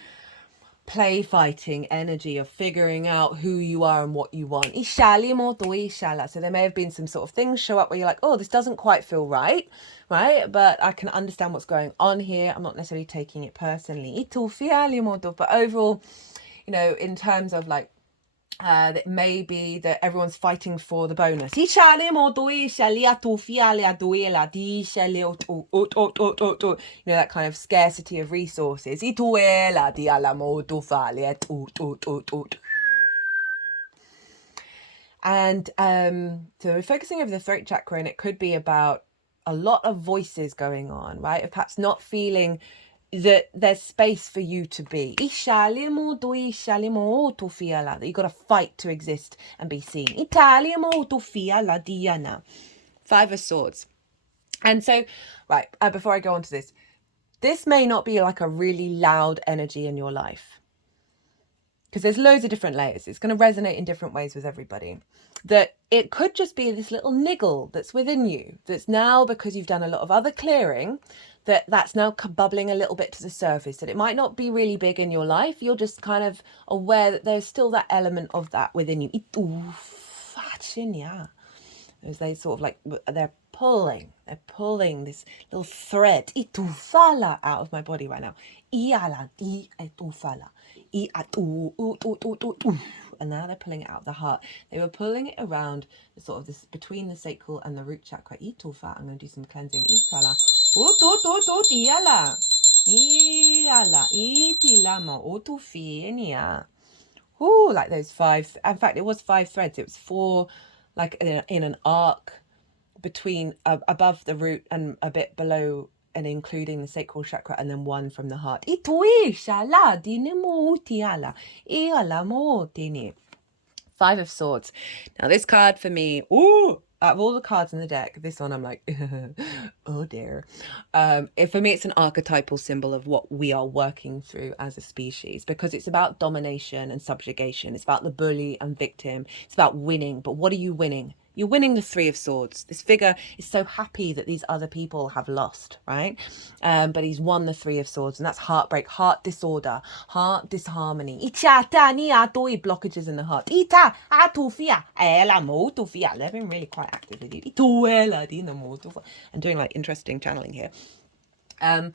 play fighting energy of figuring out who you are and what you want. So there may have been some sort of things show up where you're like, oh, this doesn't quite feel right? But I can understand what's going on here. I'm not necessarily taking it personally. But overall, in terms of like, that may be that everyone's fighting for the bonus. That kind of scarcity of resources. And so we're focusing over the throat chakra, and it could be about a lot of voices going on, right? Of perhaps not feeling that there's space for you to be. That you've got to fight to exist and be seen. 5 of Swords. And so, right, before I go on to this may not be like a really loud energy in your life, because there's loads of different layers. It's going to resonate in different ways with everybody. That it could just be this little niggle that's within you, that's now, because you've done a lot of other clearing, that's now bubbling a little bit to the surface, that it might not be really big in your life. You're just kind of aware that there's still that element of that within you. As they sort of like, they're pulling this little thread out of my body right now. And now they're pulling it out of the heart. They were pulling it around sort of this between the sacral and the root chakra. I'm going to do some cleansing. Like those 5. In fact, it was 5 threads. It was 4, like in an arc between above the root and a bit below and including the sacral chakra, and then one from the heart. Five of Swords. Now this card for me, ooh, out of all the cards in the deck, this one I'm like, oh dear. For me, it's an archetypal symbol of what we are working through as a species, because it's about domination and subjugation. It's about the bully and victim. It's about winning. But what are you winning? You're winning the Three of Swords. This figure is so happy that these other people have lost, right? But he's won the Three of Swords, and that's heartbreak, heart disorder, heart disharmony. Blockages in the heart. They've been really quite active with you. I'm doing like interesting channeling here. And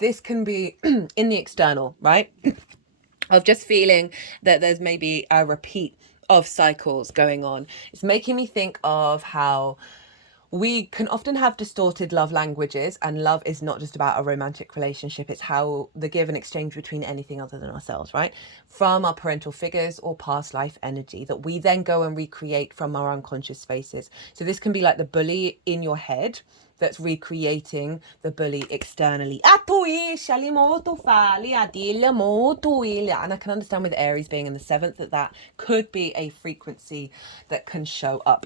this can be in the external, right? Of just feeling that there's maybe a repeat of cycles going on. It's making me think of how we can often have distorted love languages, and love is not just about a romantic relationship. It's how the give and exchange between anything other than ourselves, right? From our parental figures or past life energy that we then go and recreate from our unconscious spaces. So this can be like the bully in your head that's recreating the bully externally. And I can understand with Aries being in the 7th that could be a frequency that can show up.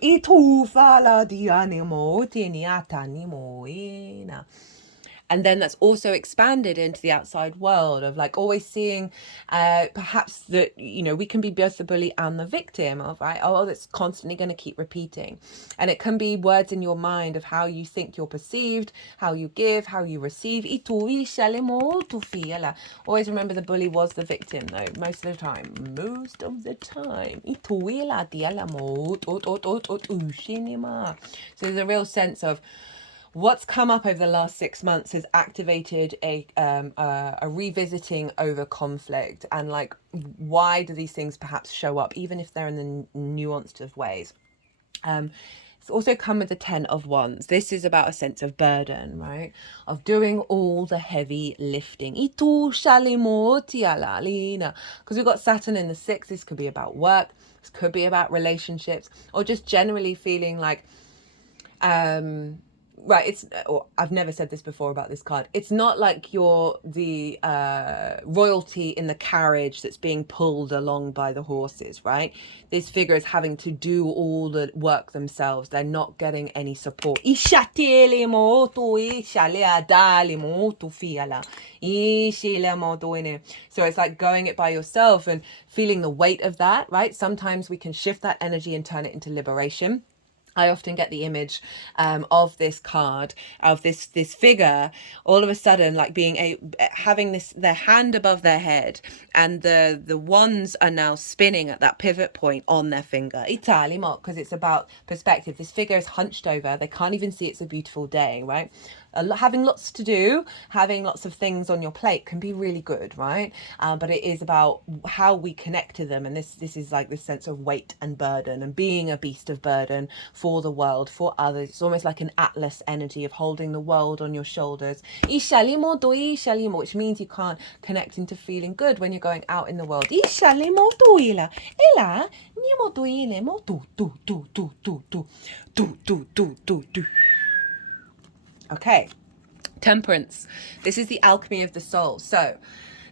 And then that's also expanded into the outside world of like always seeing perhaps that, you know, we can be both the bully and the victim of, right? Oh, that's constantly going to keep repeating. And it can be words in your mind of how you think you're perceived, how you give, how you receive. Always remember the bully was the victim though, most of the time. Most of the time. So there's a real sense of what's come up over the last 6 months has activated a revisiting over conflict, and like, why do these things perhaps show up, even if they're in the nuanced of ways. It's also come with the 10 of Wands. This is about a sense of burden, right? Of doing all the heavy lifting. Because we've got Saturn in the 6th. This could be about work. This could be about relationships, or just generally feeling like, right, it's, or I've never said this before about this card. It's not like you're the royalty in the carriage that's being pulled along by the horses, right? This figure is having to do all the work themselves. They're not getting any support. So it's like going it by yourself and feeling the weight of that, right? Sometimes we can shift that energy and turn it into liberation. I often get the image of this card, of this figure, all of a sudden like having their hand above their head, and the wands are now spinning at that pivot point on their finger. Because it's about perspective. This figure is hunched over. They can't even see it's a beautiful day, right? Having lots to do, having lots of things on your plate can be really good, right? But it is about how we connect to them, and this is like this sense of weight and burden, and being a beast of burden for the world, for others. It's almost like an atlas energy of holding the world on your shoulders, which means you can't connect into feeling good when you're going out in the world. Okay, Temperance. This is the alchemy of the soul. So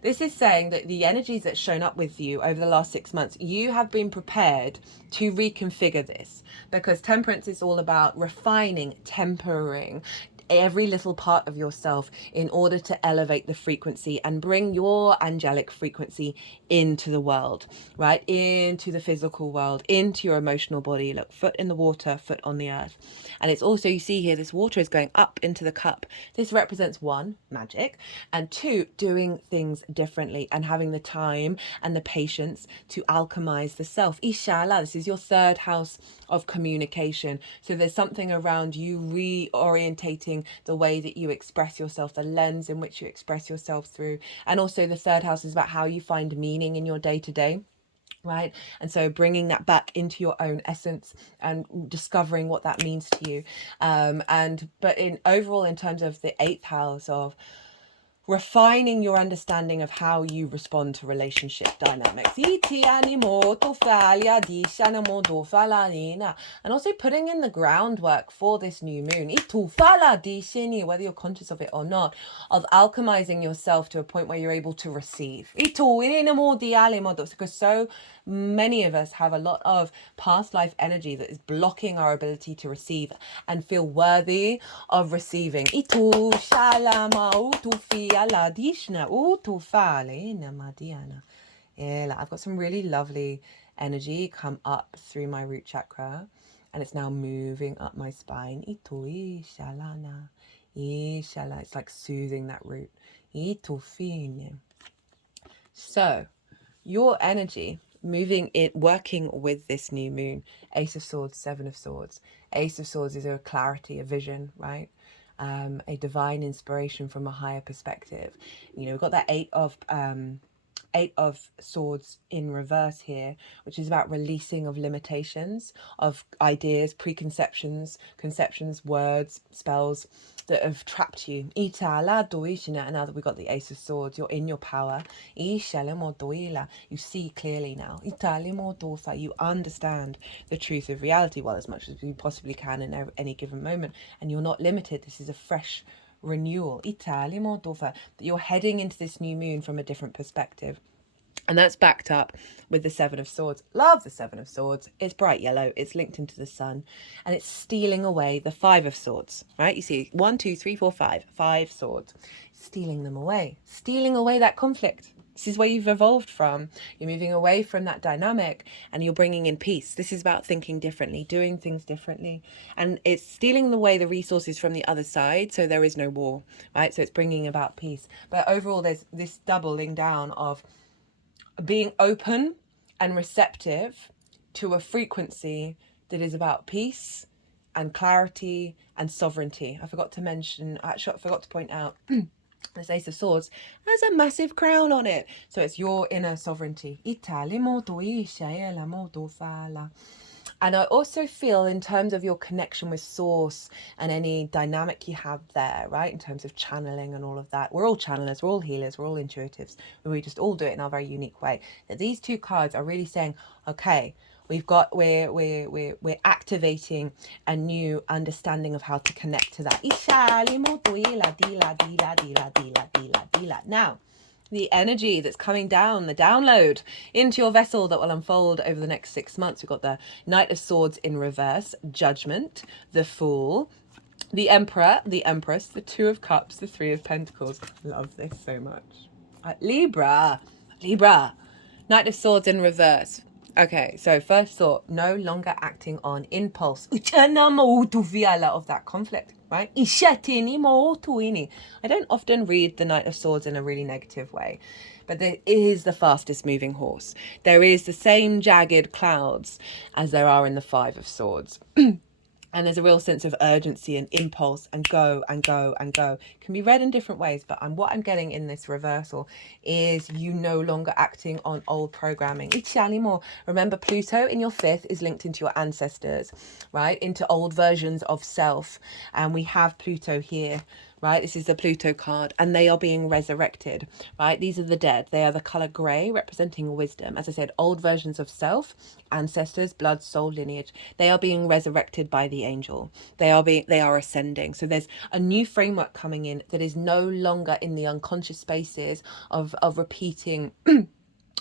this is saying that the energies that's shown up with you over the last 6 months, you have been prepared to reconfigure this, because Temperance is all about refining, tempering every little part of yourself in order to elevate the frequency and bring your angelic frequency into the world, right? Into the physical world, into your emotional body. Look, foot in the water, foot on the earth. And it's also, you see here, this water is going up into the cup. This represents 1, magic, and 2, doing things differently and having the time and the patience to alchemize the self. Inshallah, this is your 3rd house of communication. So there's something around you reorientating the way that you express yourself, the lens in which you express yourself through. And also the 3rd house is about how you find meaning in your day-to-day. Right, and so bringing that back into your own essence and discovering what that means to you, but in overall, in terms of the 8th house of refining your understanding of how you respond to relationship dynamics. And also putting in the groundwork for this new moon, whether you're conscious of it or not, of alchemizing yourself to a point where you're able to receive. Because so many of us have a lot of past life energy that is blocking our ability to receive and feel worthy of receiving. I've got some really lovely energy come up through my root chakra, and it's now moving up my spine. It's like soothing that root. So your energy moving it, working with this new moon, Ace of Swords, Seven of Swords. Ace of Swords is a clarity, a vision, right? A divine inspiration from a higher perspective. You know, we've got that Eight of Swords in reverse here, which is about releasing of limitations, of ideas, preconceptions, conceptions, words, spells that have trapped you. And now that we've got the Ace of Swords, you're in your power. You see clearly now. You understand the truth of reality, well, as much as you possibly can in any given moment. And you're not limited. This is a fresh renewal. That you're heading into this new moon from a different perspective. And that's backed up with the Seven of Swords. Love the Seven of Swords. It's bright yellow. It's linked into the sun. And it's stealing away the Five of Swords, right? You see, 1, 2, 3, 4, 5. 5 swords. Stealing them away. Stealing away that conflict. This is where you've evolved from. You're moving away from that dynamic and you're bringing in peace. This is about thinking differently, doing things differently. And it's stealing away the resources from the other side, so there is no war, right? So it's bringing about peace. But overall, there's this doubling down of being open and receptive to a frequency that is about peace and clarity and sovereignty. I forgot to point out this Ace of Swords has a massive crown on it. So it's your inner sovereignty. And I also feel, in terms of your connection with source and any dynamic you have there, right, in terms of channeling and all of that, we're all channelers, we're all healers, we're all intuitives, we just all do it in our very unique way. That these two cards are really saying, okay, we're activating a new understanding of how to connect to that. Now, the energy that's coming down, the download into your vessel that will unfold over the next 6 months. We've got the Knight of Swords in reverse, Judgment, the Fool, the Emperor, the Empress, the Two of Cups, the Three of Pentacles. Love this so much. Libra, Knight of Swords in reverse. Okay, so first thought, no longer acting on impulse of that conflict, right? I don't often read the Knight of Swords in a really negative way, but it is the fastest moving horse. There is the same jagged clouds as there are in the Five of Swords. And there's a real sense of urgency and impulse and go and go and go. It can be read in different ways, but what I'm getting in this reversal is you no longer acting on old programming. Remember, Pluto in your 5th is linked into your ancestors, right? Into old versions of self. And we have Pluto here, right? This is the Pluto card, and they are being resurrected, right? These are the dead. They are the color gray, representing wisdom. As I said, old versions of self, ancestors, blood, soul, lineage. They are being resurrected by the angel. They are ascending. So there's a new framework coming in that is no longer in the unconscious spaces of repeating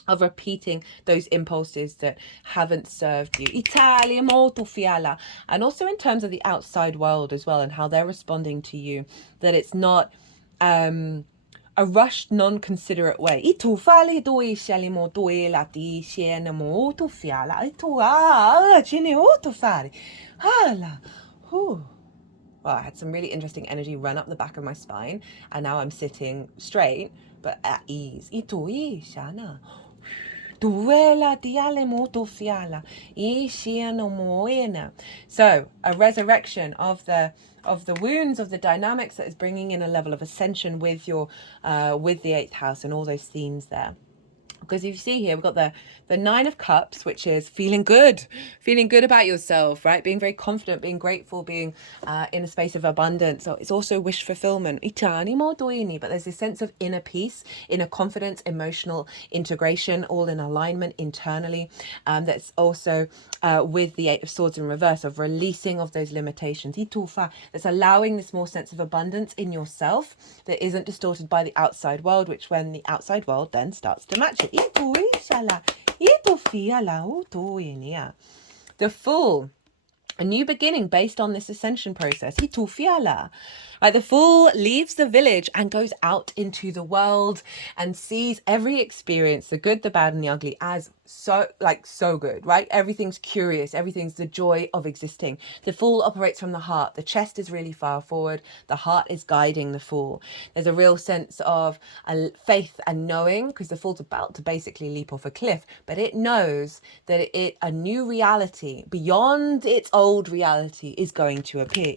of repeating those impulses that haven't served you. And also in terms of the outside world as well, and how they're responding to you, that it's not a rushed, non-considerate way. Well, I had some really interesting energy run up the back of my spine, and now I'm sitting straight but at ease. So a resurrection of the wounds, of the dynamics, that is bringing in a level of ascension with your with the 8th house and all those themes there. Because you see here, we've got the Nine of Cups, which is feeling good about yourself, right? Being very confident, being grateful, being in a space of abundance. So it's also wish fulfillment. But there's this sense of inner peace, inner confidence, emotional integration, all in alignment internally. That's also with the Eight of Swords in reverse, of releasing of those limitations. That's allowing this more sense of abundance in yourself that isn't distorted by the outside world, which when the outside world then starts to match it. The Fool, a new beginning based on this ascension process. Right, the Fool leaves the village and goes out into the world and sees every experience, the good, the bad, and the ugly, as so good, right? Everything's curious, everything's the joy of existing. The Fool operates from the heart. The chest is really far forward. The heart is guiding the Fool. There's a real sense of faith and knowing, because the Fool's about to basically leap off a cliff, but it knows that a new reality beyond its old reality is going to appear.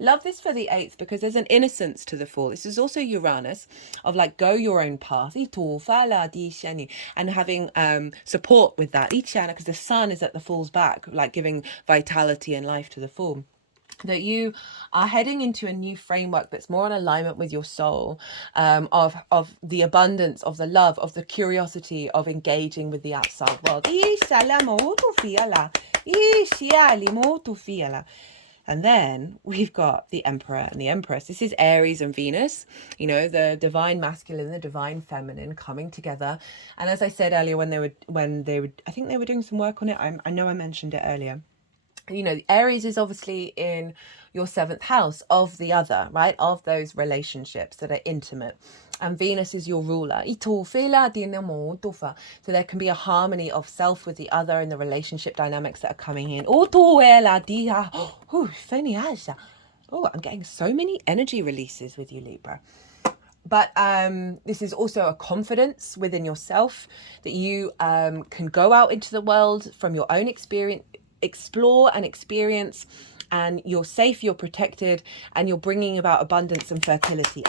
Love this for the eighth, because there's an innocence to the Fool. This is also Uranus, of like, go your own path, and having support with that, because the sun is at the Fool's back, like giving vitality and life to the Fool. That you are heading into a new framework that's more in alignment with your soul, of the abundance, of the love, of the curiosity, of engaging with the outside world. And then we've got the Emperor and the Empress. This is Aries and Venus, the divine masculine, the divine feminine coming together. And as I said earlier, when they were, I think they were doing some work on it. I know I mentioned it earlier. Aries is obviously in your seventh house of the other, right? Of those relationships that are intimate. And Venus is your ruler. So there can be a harmony of self with the other in the relationship dynamics that are coming in. Oh, I'm getting so many energy releases with you, Libra. But this is also a confidence within yourself that you can go out into the world from your own experience, explore and experience, and you're safe, you're protected, and you're bringing about abundance and fertility.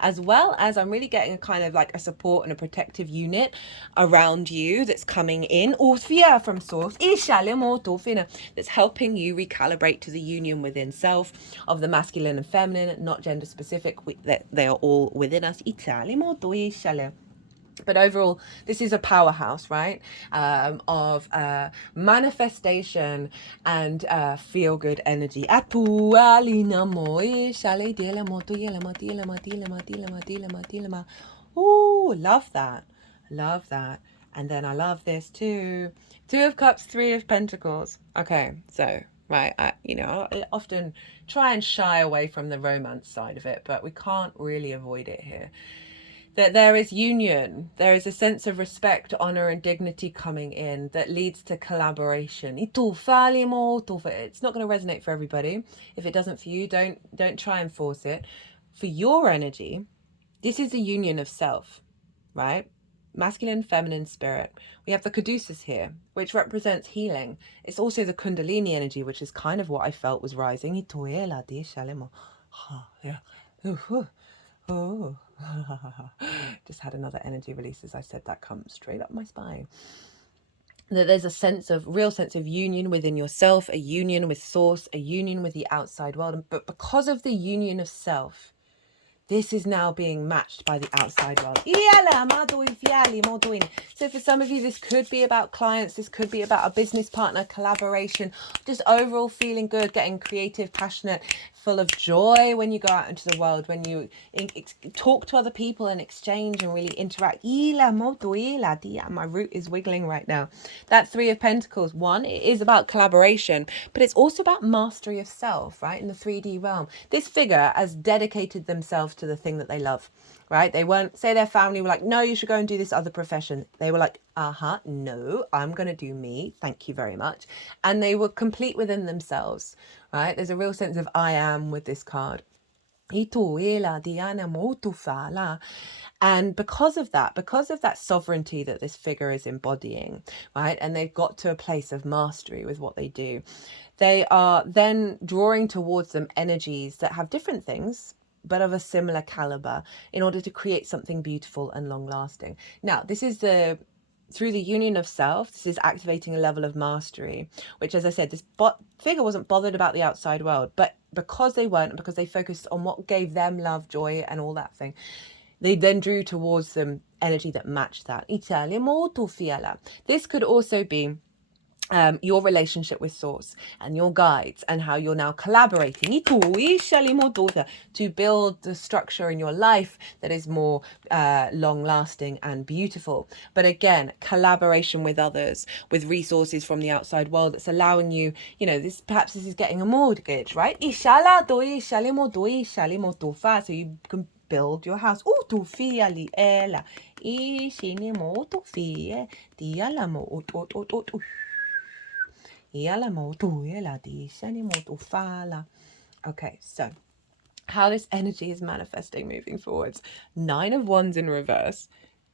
As well as I'm really getting a kind of like a support and a protective unit around you that's coming in, from source, that's helping you recalibrate to the union within self of the masculine and feminine, not gender specific, that they are all within us. But overall, this is a powerhouse, right? Of manifestation and feel-good energy. Oh, love that. Love that. And then I love this too. Two of Cups, Three of Pentacles. Okay, so, right, I often try and shy away from the romance side of it, but we can't really avoid it here. That there is union, there is a sense of respect, honor, and dignity coming in that leads to collaboration. It's not going to resonate for everybody. If it doesn't for you, don't try and force it. For your energy, this is a union of self, right? Masculine, feminine, spirit. We have the Caduceus here, which represents healing. It's also the Kundalini energy, which is kind of what I felt was rising. Oh, just had another energy release as I said that, come straight up my spine. That there's a real sense of union within yourself, a union with source, a union with the outside world. But because of the union of self, this is now being matched by the outside world. So for some of you, this could be about clients. This could be about a business partner, collaboration, just overall feeling good, getting creative, passionate, full of joy when you go out into the world, when you talk to other people and exchange and really interact. My root is wiggling right now. That Three of Pentacles, one, it is about collaboration, but it's also about mastery of self, right? In the 3D realm. This figure has dedicated themselves to the thing that they love, right? They weren't, say their family were like, no, you should go and do this other profession. They were like, no, I'm going to do me. Thank you very much. And they were complete within themselves, right? There's a real sense of I am with this card. And because of that sovereignty that this figure is embodying, right? And they've got to a place of mastery with what they do. They are then drawing towards them energies that have different things, but of a similar caliber, in order to create something beautiful and long lasting. Now, this is through the union of self, this is activating a level of mastery, which, as I said, this figure wasn't bothered about the outside world, but because they weren't, because they focused on what gave them love, joy, and all that thing, they then drew towards them energy that matched that. This could also be your relationship with source and your guides, and how you're now collaborating to build the structure in your life that is more long lasting and beautiful. But again, collaboration with others, with resources from the outside world, that's allowing you, perhaps this is getting a mortgage, right? So you can build your house. Okay, so how this energy is manifesting moving forwards. 9 of Wands in reverse,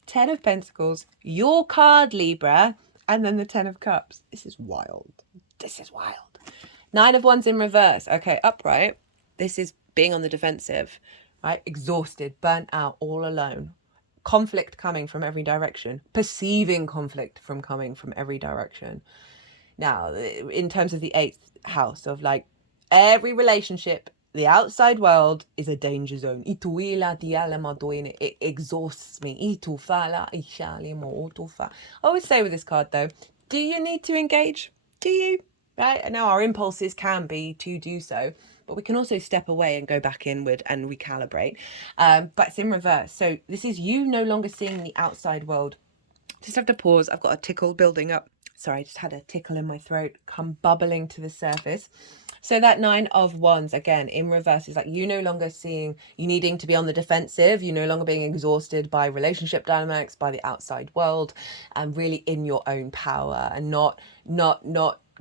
10 of Pentacles, your card, Libra, and then the 10 of Cups. This is wild. 9 of Wands in reverse. Okay, upright. This is being on the defensive, right? Exhausted, burnt out, all alone. Conflict coming from every direction. Perceiving conflict from coming from every direction. Now, in terms of the 8th house of like every relationship, the outside world is a danger zone. It exhausts me. I always say with this card though, do you need to engage? Do you? Right? I know our impulses can be to do so, but we can also step away and go back inward and recalibrate. But it's in reverse. So this is you no longer seeing the outside world. Just have to pause. I've got a tickle building up. Sorry, I just had a tickle in my throat come bubbling to the surface. So that 9 of Wands, again, in reverse, is like you no longer seeing, you needing to be on the defensive, you no longer being exhausted by relationship dynamics, by the outside world, and really in your own power, and not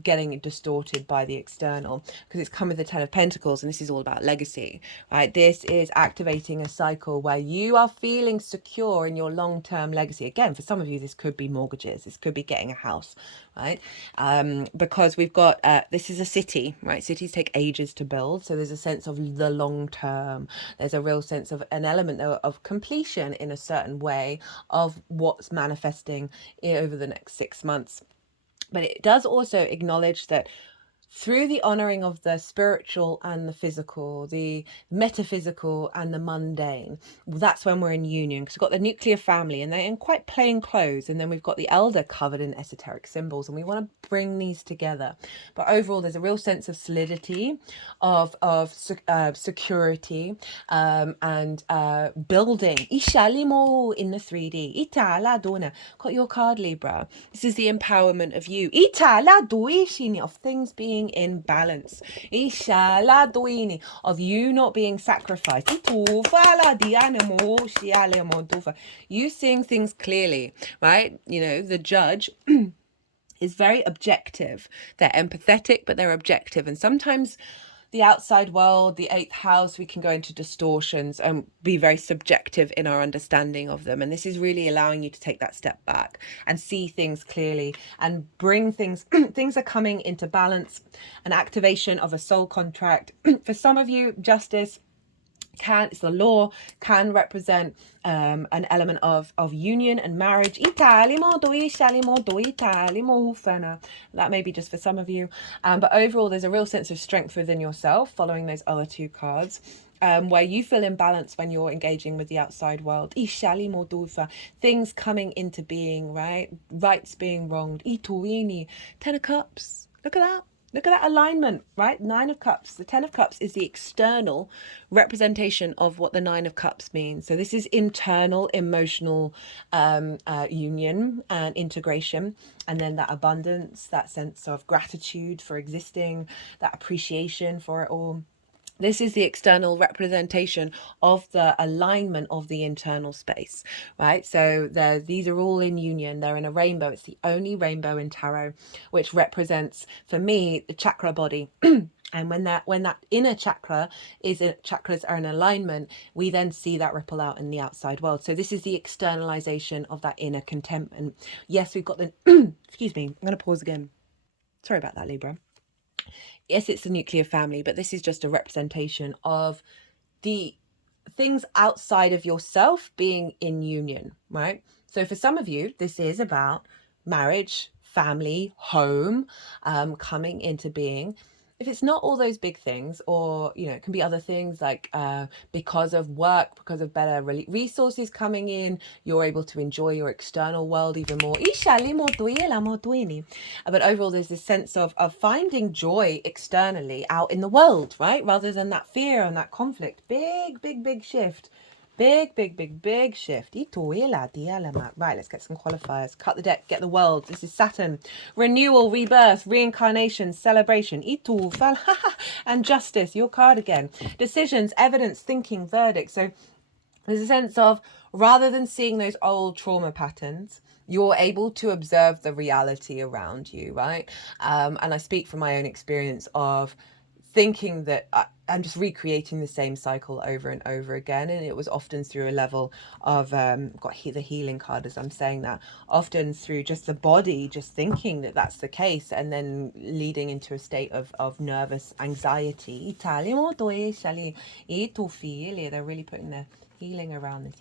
getting distorted by the external, because it's come with the 10 of Pentacles, and this is all about legacy, right? This is activating a cycle where you are feeling secure in your long-term legacy. Again, for some of you, this could be mortgages, this could be getting a house, right? Because we've got this is a city, right? Cities take ages to build, so there's a sense of the long term. There's a real sense of an element of completion in a certain way of what's manifesting over the next 6 months. But it does also acknowledge that through the honoring of the spiritual and the physical, the metaphysical and the mundane, that's when we're in union, because we've got the nuclear family and they're in quite plain clothes, and then we've got the elder covered in esoteric symbols, and we want to bring these together. But overall, there's a real sense of solidity, of security, and building. Ishalimo in the 3D. Itala dona. Got your card, Libra. This is the empowerment of you. Itala duishini, of things being in balance. Of you not being sacrificed. You seeing things clearly, right? The judge is very objective. They're empathetic, but they're objective. And sometimes the outside world, the 8th house, we can go into distortions and be very subjective in our understanding of them. And this is really allowing you to take that step back and see things clearly and bring things, things are coming into balance. An activation of a soul contract. For some of you, justice, it's the law, can represent an element of union and marriage. That may be just for some of you, but overall there's a real sense of strength within yourself following those other 2 cards, where you feel in balance when you're engaging with the outside world. Things coming into being, right? Rights being wronged. 10 of Cups. Look at that. Look at that alignment, right? 9 of Cups. The 10 of Cups is the external representation of what the 9 of Cups means. So this is internal, emotional union and integration. And then that abundance, that sense of gratitude for existing, that appreciation for it all. This is the external representation of the alignment of the internal space, right? So these are all in union. They're in a rainbow. It's the only rainbow in tarot, which represents, for me, the chakra body. And when that inner chakras are in alignment, we then see that ripple out in the outside world. So this is the externalization of that inner contentment. Yes, we've got the, excuse me, I'm going to pause again. Sorry about that, Libra. Yes, it's the nuclear family, but this is just a representation of the things outside of yourself being in union, right? So for some of you, this is about marriage, family, home, coming into being. If it's not all those big things, or it can be other things like because of work, because of better resources coming in, you're able to enjoy your external world even more. But overall, there's this sense of finding joy externally out in the world, right? Rather than that fear and that conflict. Big shift. Big shift. Right, let's get some qualifiers. Cut the deck, get the world. This is Saturn. Renewal, rebirth, reincarnation, celebration. And justice, your card again. Decisions, evidence, thinking, verdict. So there's a sense of, rather than seeing those old trauma patterns, you're able to observe the reality around you, right? And I speak from my own experience of thinking that I'm just recreating the same cycle over and over again, and it was often through a level of got the healing card as I'm saying that, often through just the body just thinking that that's the case, and then leading into a state of nervous anxiety. They're really putting their healing around this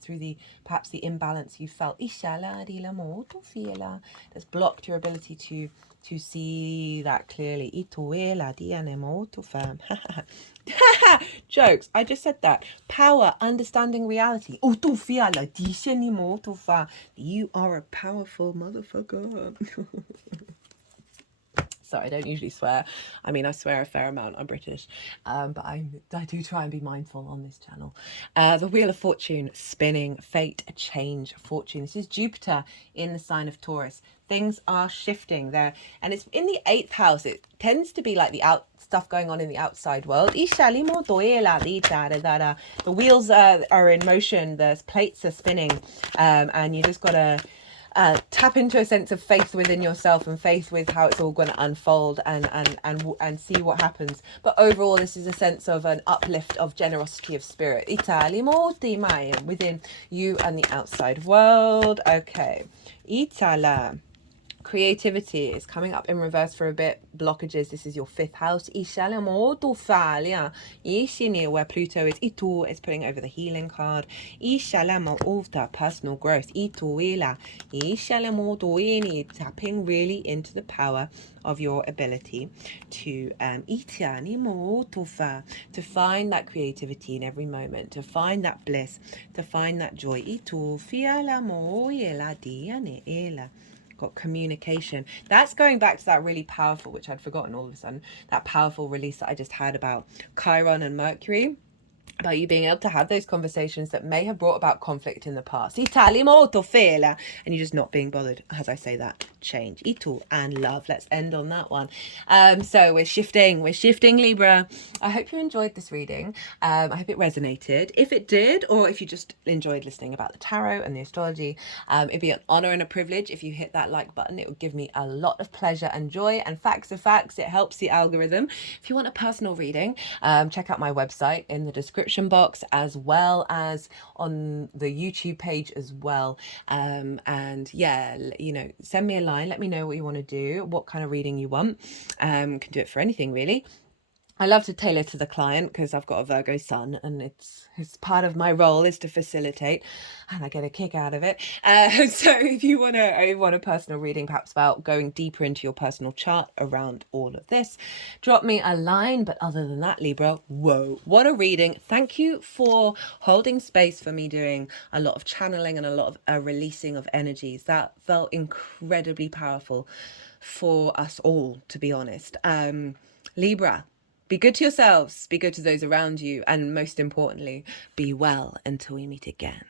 through the perhaps the imbalance you felt that's blocked your ability to see that clearly. Jokes, I just said that. Power, understanding reality. You are a powerful motherfucker. Sorry, I don't usually swear. I mean, I swear a fair amount. I'm British, but I do try and be mindful on this channel. The Wheel of Fortune spinning, fate, change, fortune. This is Jupiter in the sign of Taurus. Things are shifting there, and it's in the 8th house. It tends to be like the stuff going on in the outside world. The wheels are in motion. The plates are spinning, and you just gotta tap into a sense of faith within yourself and faith with how it's all going to unfold and see what happens. But overall, this is a sense of an uplift of generosity of spirit within you and the outside world. Okay. Itala. Creativity is coming up in reverse for a bit. Blockages. This is your 5th house. Where Pluto is. It's putting over the healing card. Personal growth. Tapping really into the power of your ability to find that creativity in every moment, to find that bliss, to find that joy. Got communication. That's going back to that really powerful, which I'd forgotten all of a sudden, that powerful release that I just had about Chiron and Mercury, about you being able to have those conversations that may have brought about conflict in the past. And you're just not being bothered as I say that. Change. And love. Let's end on that one. So we're shifting Libra. I hope you enjoyed this reading. I hope it resonated. If it did, or if you just enjoyed listening about the tarot and the astrology, it'd be an honor and a privilege if you hit that like button. It would give me a lot of pleasure and joy, and facts are facts. It helps the algorithm. If you want a personal reading, check out my website in the description box, as well as on the YouTube page as well. And yeah, send me a line. Let me know what you want to do, what kind of reading you want. Can do it for anything really. I love to tailor to the client because I've got a Virgo sun, and it's part of my role is to facilitate, and I get a kick out of it. So if you want a personal reading, perhaps about going deeper into your personal chart around all of this, drop me a line. But other than that, Libra, whoa, what a reading. Thank you for holding space for me doing a lot of channeling and a lot of releasing of energies. That felt incredibly powerful for us all, to be honest. Libra, be good to yourselves, be good to those around you, and most importantly, be well until we meet again.